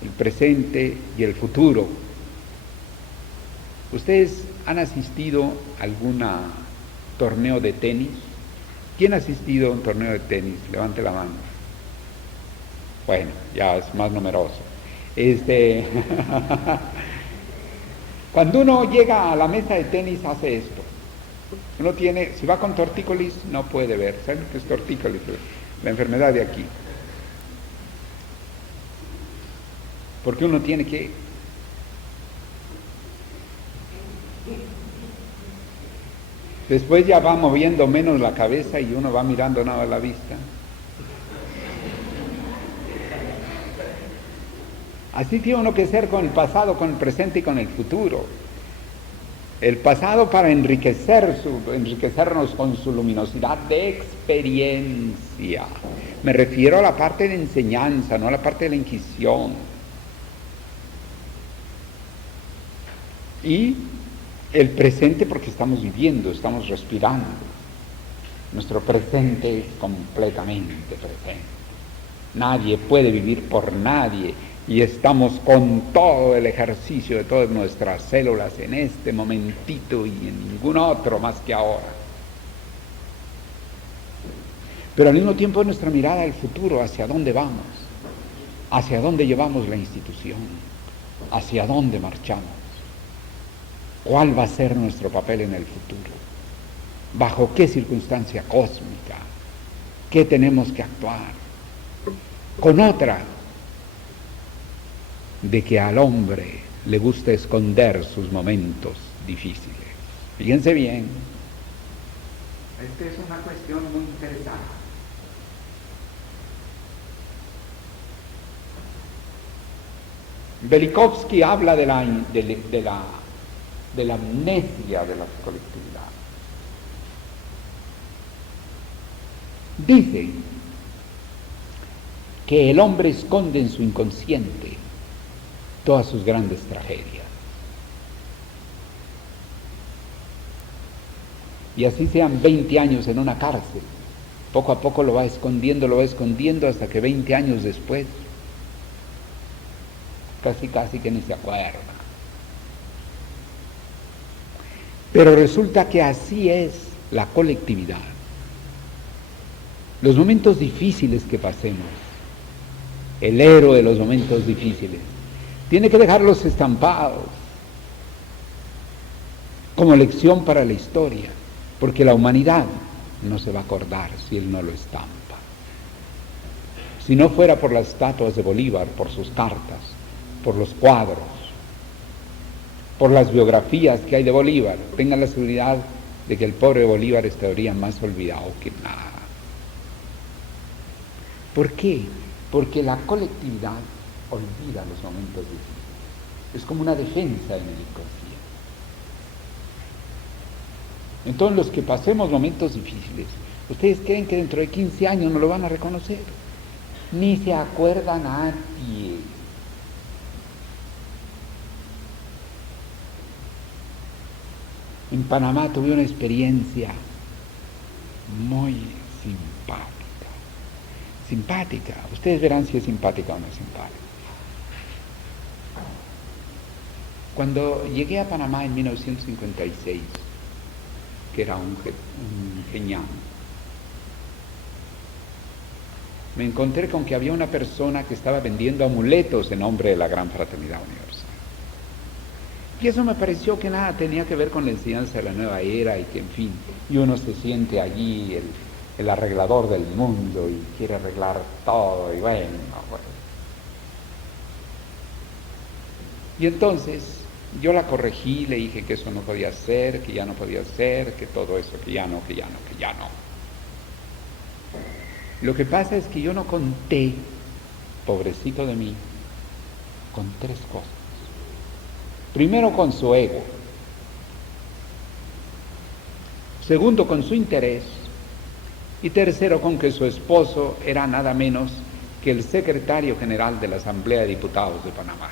el presente y el futuro. ¿Ustedes han asistido a algún torneo de tenis? ¿Quién ha asistido a un torneo de tenis? Levante la mano. Bueno, ya es más numeroso. Cuando uno llega a la mesa de tenis hace esto. Uno tiene, si va con tortícolis, no puede ver. ¿Saben qué es tortícolis? La enfermedad de aquí. Porque uno tiene que... Después ya va moviendo menos la cabeza y uno va mirando nada a la vista. Así tiene uno que ser con el pasado, con el presente y con el futuro. El pasado para enriquecernos con su luminosidad de experiencia. Me refiero a la parte de enseñanza, no a la parte de la inquisición. Y el presente porque estamos viviendo, estamos respirando. Nuestro presente es completamente presente. Nadie puede vivir por nadie. Y estamos con todo el ejercicio de todas nuestras células en este momentito y en ningún otro más que ahora. Pero al mismo tiempo nuestra mirada al futuro, hacia dónde vamos, hacia dónde llevamos la institución, hacia dónde marchamos, cuál va a ser nuestro papel en el futuro, bajo qué circunstancia cósmica, qué tenemos que actuar, con otra de que al hombre le gusta esconder sus momentos difíciles. Fíjense bien. Esta es una cuestión muy interesante. Velikovsky habla de la amnesia de la colectividad. Dice que el hombre esconde en su inconsciente todas sus grandes tragedias. y así sean 20 años en una cárcel, poco a poco lo va escondiendo hasta que 20 años después, casi que ni se acuerda. Pero resulta que así es la colectividad. Los momentos difíciles que pasemos, el héroe de los momentos difíciles, tiene que dejarlos estampados como lección para la historia, porque la humanidad no se va a acordar si él no lo estampa. Si no fuera por las estatuas de Bolívar, por sus cartas, por los cuadros, por las biografías que hay de Bolívar, tengan la seguridad de que el pobre Bolívar estaría más olvidado que nada. ¿Por qué? Porque la colectividad olvida los momentos difíciles. Es como una defensa en el inconsciente. Entonces, los que pasemos momentos difíciles, ¿ustedes creen que dentro de 15 años no lo van a reconocer? Ni se acuerda nadie. En Panamá tuve una experiencia muy simpática. Ustedes verán si es simpática o no es simpática. Cuando llegué a Panamá en 1956, que era un genial, me encontré con que había una persona que estaba vendiendo amuletos en nombre de la Gran Fraternidad Universal. Y eso me pareció que nada tenía que ver con la enseñanza de la nueva era y que, en fin, y uno se siente allí el arreglador del mundo y quiere arreglar todo y bueno. Y entonces yo la corregí, le dije que eso no podía ser, que ya no podía ser, que todo eso, que ya no. Lo que pasa es que yo no conté, pobrecito de mí, con 3 cosas. Primero, con su ego. Segundo, con su interés. Y tercero, con que su esposo era nada menos que el secretario general de la Asamblea de Diputados de Panamá.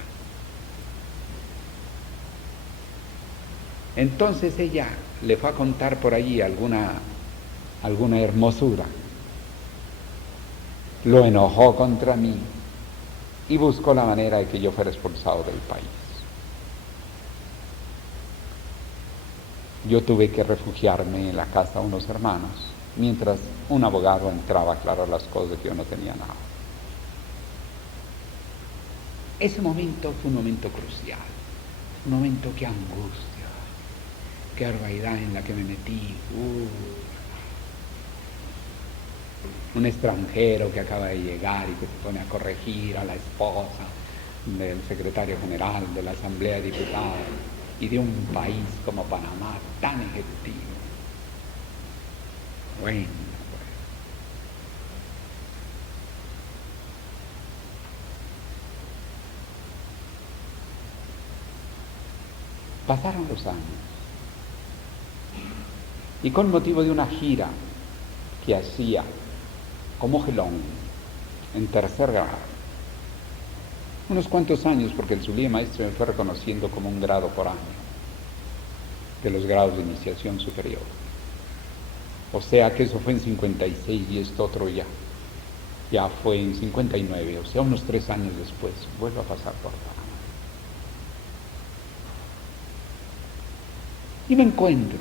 Entonces ella le fue a contar por allí alguna hermosura. Lo enojó contra mí y buscó la manera de que yo fuera expulsado del país. Yo tuve que refugiarme en la casa de unos hermanos, mientras un abogado entraba a aclarar las cosas de que yo no tenía nada. Ese momento fue un momento crucial, un momento que angustia, qué barbaridad en la que me metí. Un extranjero que acaba de llegar y que se pone a corregir a la esposa del secretario general de la Asamblea de Diputados y de un país como Panamá tan ejecutivo. Bueno. Pasaron los años y con motivo de una gira que hacía como gelón en 3er grado, unos cuantos años, porque el Zulia Maestro me fue reconociendo como un grado por año de los grados de iniciación superior. O sea que eso fue en 56 y esto otro ya fue en 59, o sea, unos 3 años después, vuelvo a pasar por Panamá. Y me encuentro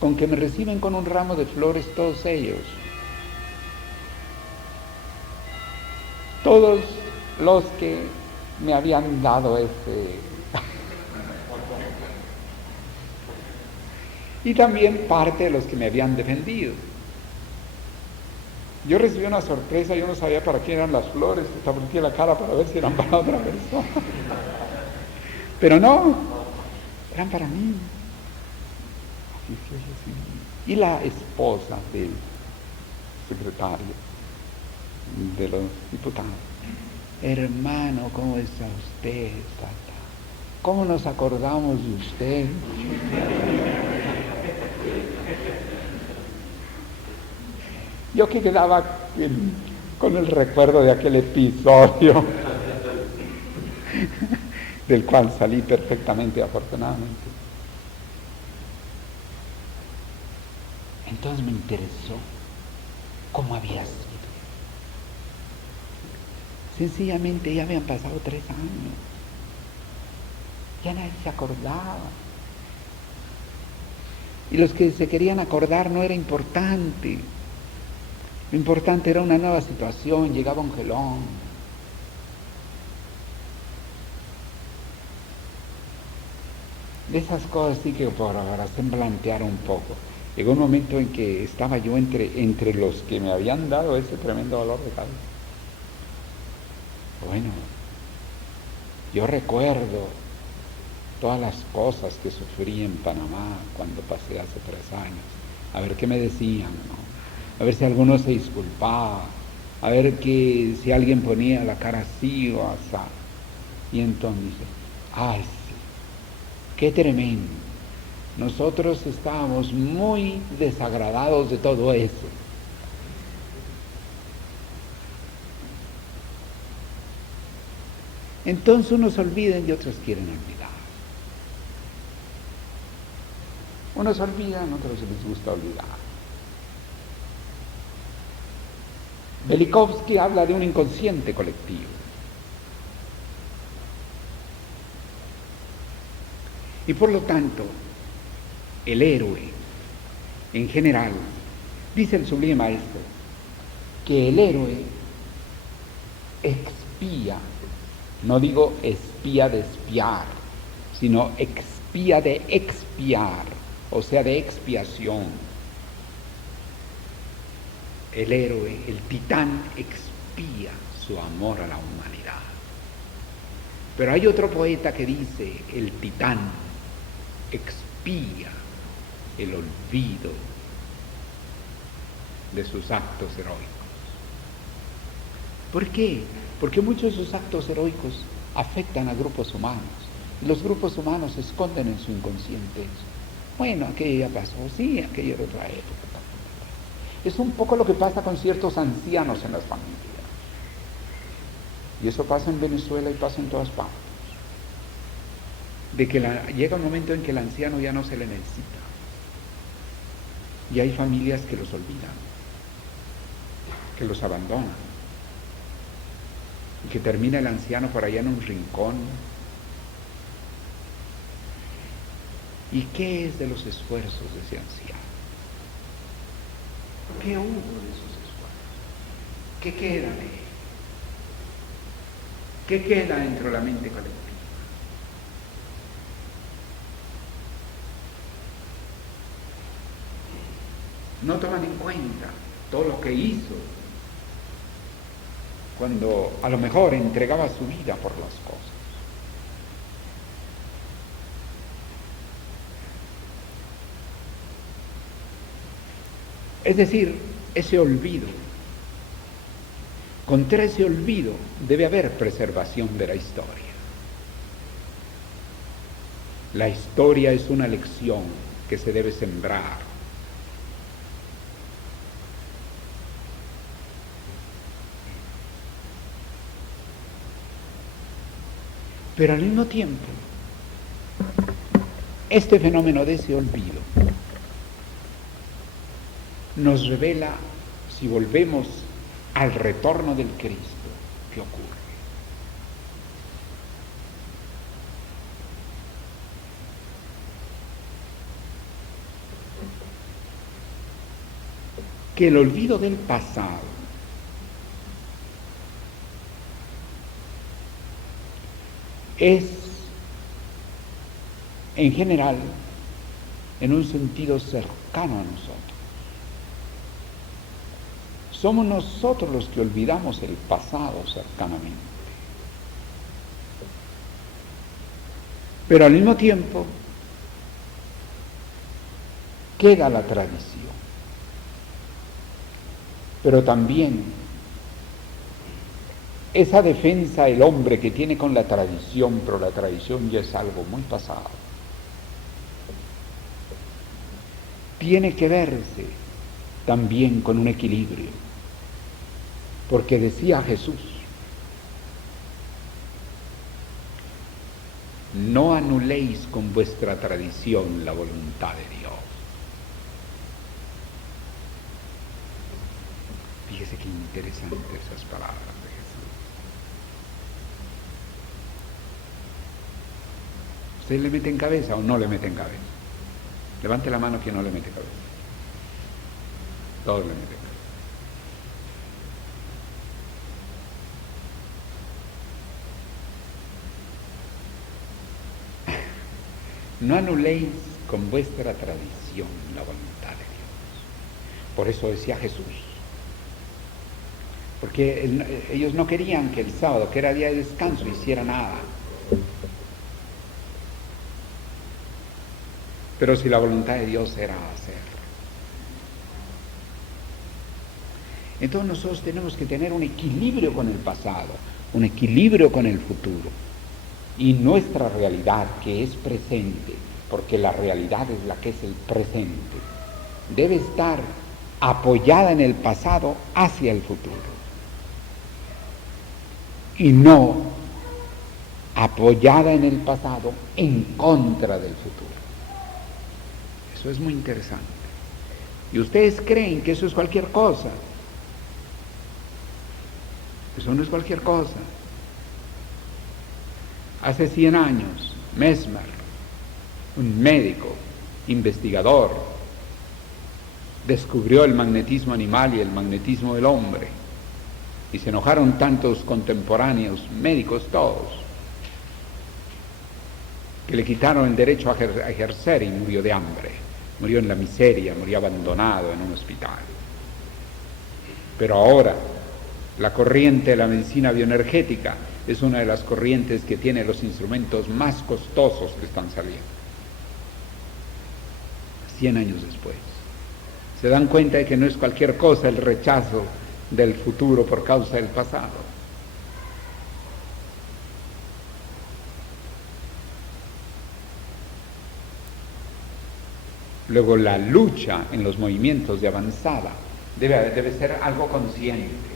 con que me reciben con un ramo de flores todos ellos. Todos los que me habían dado y también parte de los que me habían defendido. Yo recibí una sorpresa, yo no sabía para quién eran las flores, hasta volteé la cara para ver si eran para otra persona. Pero no, eran para mí. Y la esposa del secretario de los diputados: hermano, ¿cómo está usted, tata? ¿Cómo nos acordamos de usted? Yo que quedaba con el recuerdo de aquel episodio del cual salí perfectamente, afortunadamente. Entonces me interesó cómo había sido. Sencillamente ya habían pasado 3 años. Ya nadie se acordaba. Y los que se querían acordar no era importante. Lo importante era una nueva situación, llegaba un gelón. De esas cosas sí que para semblantear un poco. Llegó un momento en que estaba yo entre los que me habían dado ese tremendo dolor de cabeza. Bueno, yo recuerdo todas las cosas que sufrí en Panamá cuando pasé hace 3 años. A ver qué me decían, ¿no? A ver si alguno se disculpaba, a ver si alguien ponía la cara así o así. Y entonces dice, ay sí, qué tremendo. Nosotros estábamos muy desagradados de todo eso. Entonces unos olvidan y otros quieren olvidar. Unos olvidan, otros les gusta olvidar. Velikovsky habla de un inconsciente colectivo. Y por lo tanto, el héroe, en general, dice el sublime maestro, que el héroe expía, no digo espía de espiar, sino expía de expiar, o sea, de expiación. El héroe, el titán, expía su amor a la humanidad. Pero hay otro poeta que dice, el titán expía el olvido de sus actos heroicos. ¿Por qué? Porque muchos de sus actos heroicos afectan a grupos humanos. Y los grupos humanos se esconden en su inconsciente. Bueno, aquello ya pasó, sí, aquello era otra época. Es un poco lo que pasa con ciertos ancianos en las familias. Y eso pasa en Venezuela y pasa en todas partes. De que llega un momento en que el anciano ya no se le necesita. Y hay familias que los olvidan, que los abandonan. Y que termina el anciano por allá en un rincón. ¿Y qué es de los esfuerzos de ese anciano? ¿Qué hubo de esos esfuerzos? ¿Qué queda de él? ¿Qué queda dentro de la mente colectiva? No toman en cuenta todo lo que hizo cuando a lo mejor entregaba su vida por las cosas. Es decir, ese olvido. Contra ese olvido debe haber preservación de la historia. La historia es una lección que se debe sembrar. Pero al mismo tiempo, este fenómeno de ese olvido nos revela, si volvemos al retorno del Cristo, ¿qué ocurre? Que el olvido del pasado es, en general, en un sentido cercano a nosotros. Somos nosotros los que olvidamos el pasado cercanamente. Pero al mismo tiempo, queda la tradición. Pero también esa defensa el hombre que tiene con la tradición, pero la tradición ya es algo muy pasado, tiene que verse también con un equilibrio. Porque decía Jesús, no anuléis con vuestra tradición la voluntad de Dios. Fíjese qué interesante esas palabras de Jesús. ¿Usted le mete en cabeza o no le mete en cabeza? Levante la mano quien no le mete cabeza. Todos le meten cabeza. No anuléis con vuestra tradición la voluntad de Dios. Por eso decía Jesús. Porque ellos no querían que el sábado, que era día de descanso, hiciera nada. Pero si la voluntad de Dios era hacer. Entonces nosotros tenemos que tener un equilibrio con el pasado, un equilibrio con el futuro. Y nuestra realidad, que es presente, porque la realidad es la que es el presente, debe estar apoyada en el pasado hacia el futuro. Y no apoyada en el pasado en contra del futuro. Eso es muy interesante. Y ustedes creen que eso es cualquier cosa. Eso no es cualquier cosa. Hace 100 años, Mesmer, un médico, investigador, descubrió el magnetismo animal y el magnetismo del hombre. Y se enojaron tantos contemporáneos, médicos todos, que le quitaron el derecho a ejercer y murió de hambre. Murió en la miseria, murió abandonado en un hospital. Pero ahora, la corriente de la medicina bioenergética es una de las corrientes que tiene los instrumentos más costosos que están saliendo. 100 años después. Se dan cuenta de que no es cualquier cosa el rechazo del futuro por causa del pasado. Luego la lucha en los movimientos de avanzada debe ser algo consciente.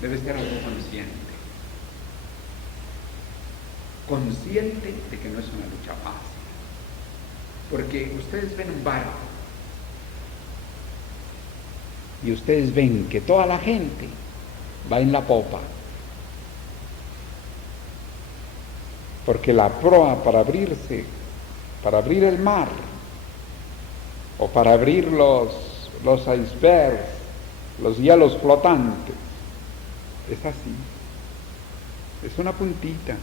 Debe ser algo consciente. Consciente de que no es una lucha fácil. Porque ustedes ven un barco y ustedes ven que toda la gente va en la popa. Porque la proa para abrirse, para abrir el mar, o para abrir los icebergs, los hielos flotantes, es así, es una puntita.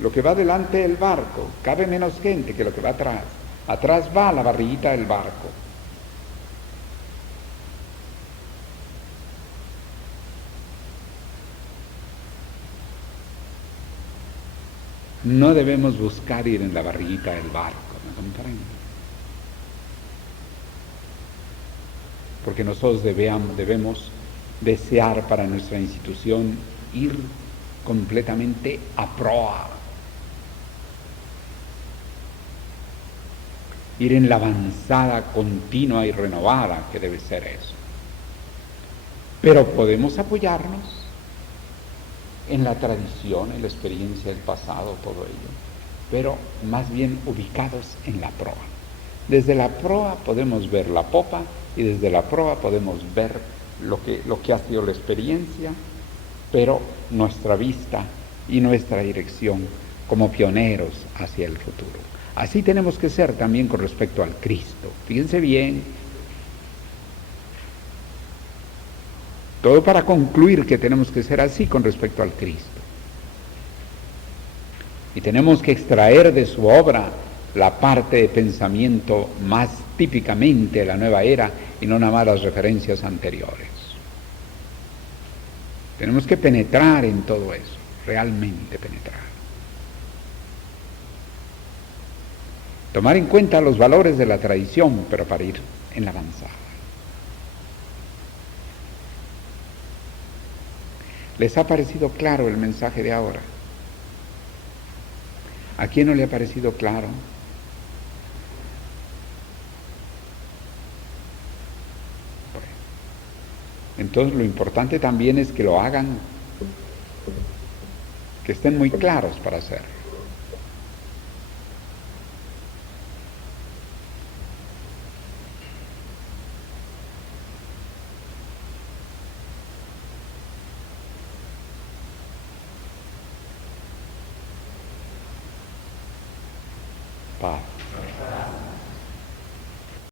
Lo que va delante del barco cabe menos gente que lo que va atrás. Atrás va la barriguita del barco. No debemos buscar ir en la barriguita del barco, ¿me comprenden? Porque nosotros debemos desear para nuestra institución ir completamente a proa, ir en la avanzada continua y renovada que debe ser eso. Pero podemos apoyarnos en la tradición, en la experiencia del pasado, todo ello, pero más bien ubicados en la proa. Desde la proa podemos ver la popa y desde la proa podemos ver lo que ha sido la experiencia, pero nuestra vista y nuestra dirección como pioneros hacia el futuro. Así tenemos que ser también con respecto al Cristo. Fíjense bien, todo para concluir que tenemos que ser así con respecto al Cristo. Y tenemos que extraer de su obra la parte de pensamiento más típicamente de la nueva era y no nada más las referencias anteriores. Tenemos que penetrar en todo eso, realmente penetrar. Tomar en cuenta los valores de la tradición, pero para ir en la avanzada. ¿Les ha parecido claro el mensaje de ahora? ¿A quién no le ha parecido claro? Bueno, entonces lo importante también es que lo hagan, que estén muy claros para hacerlo. paz.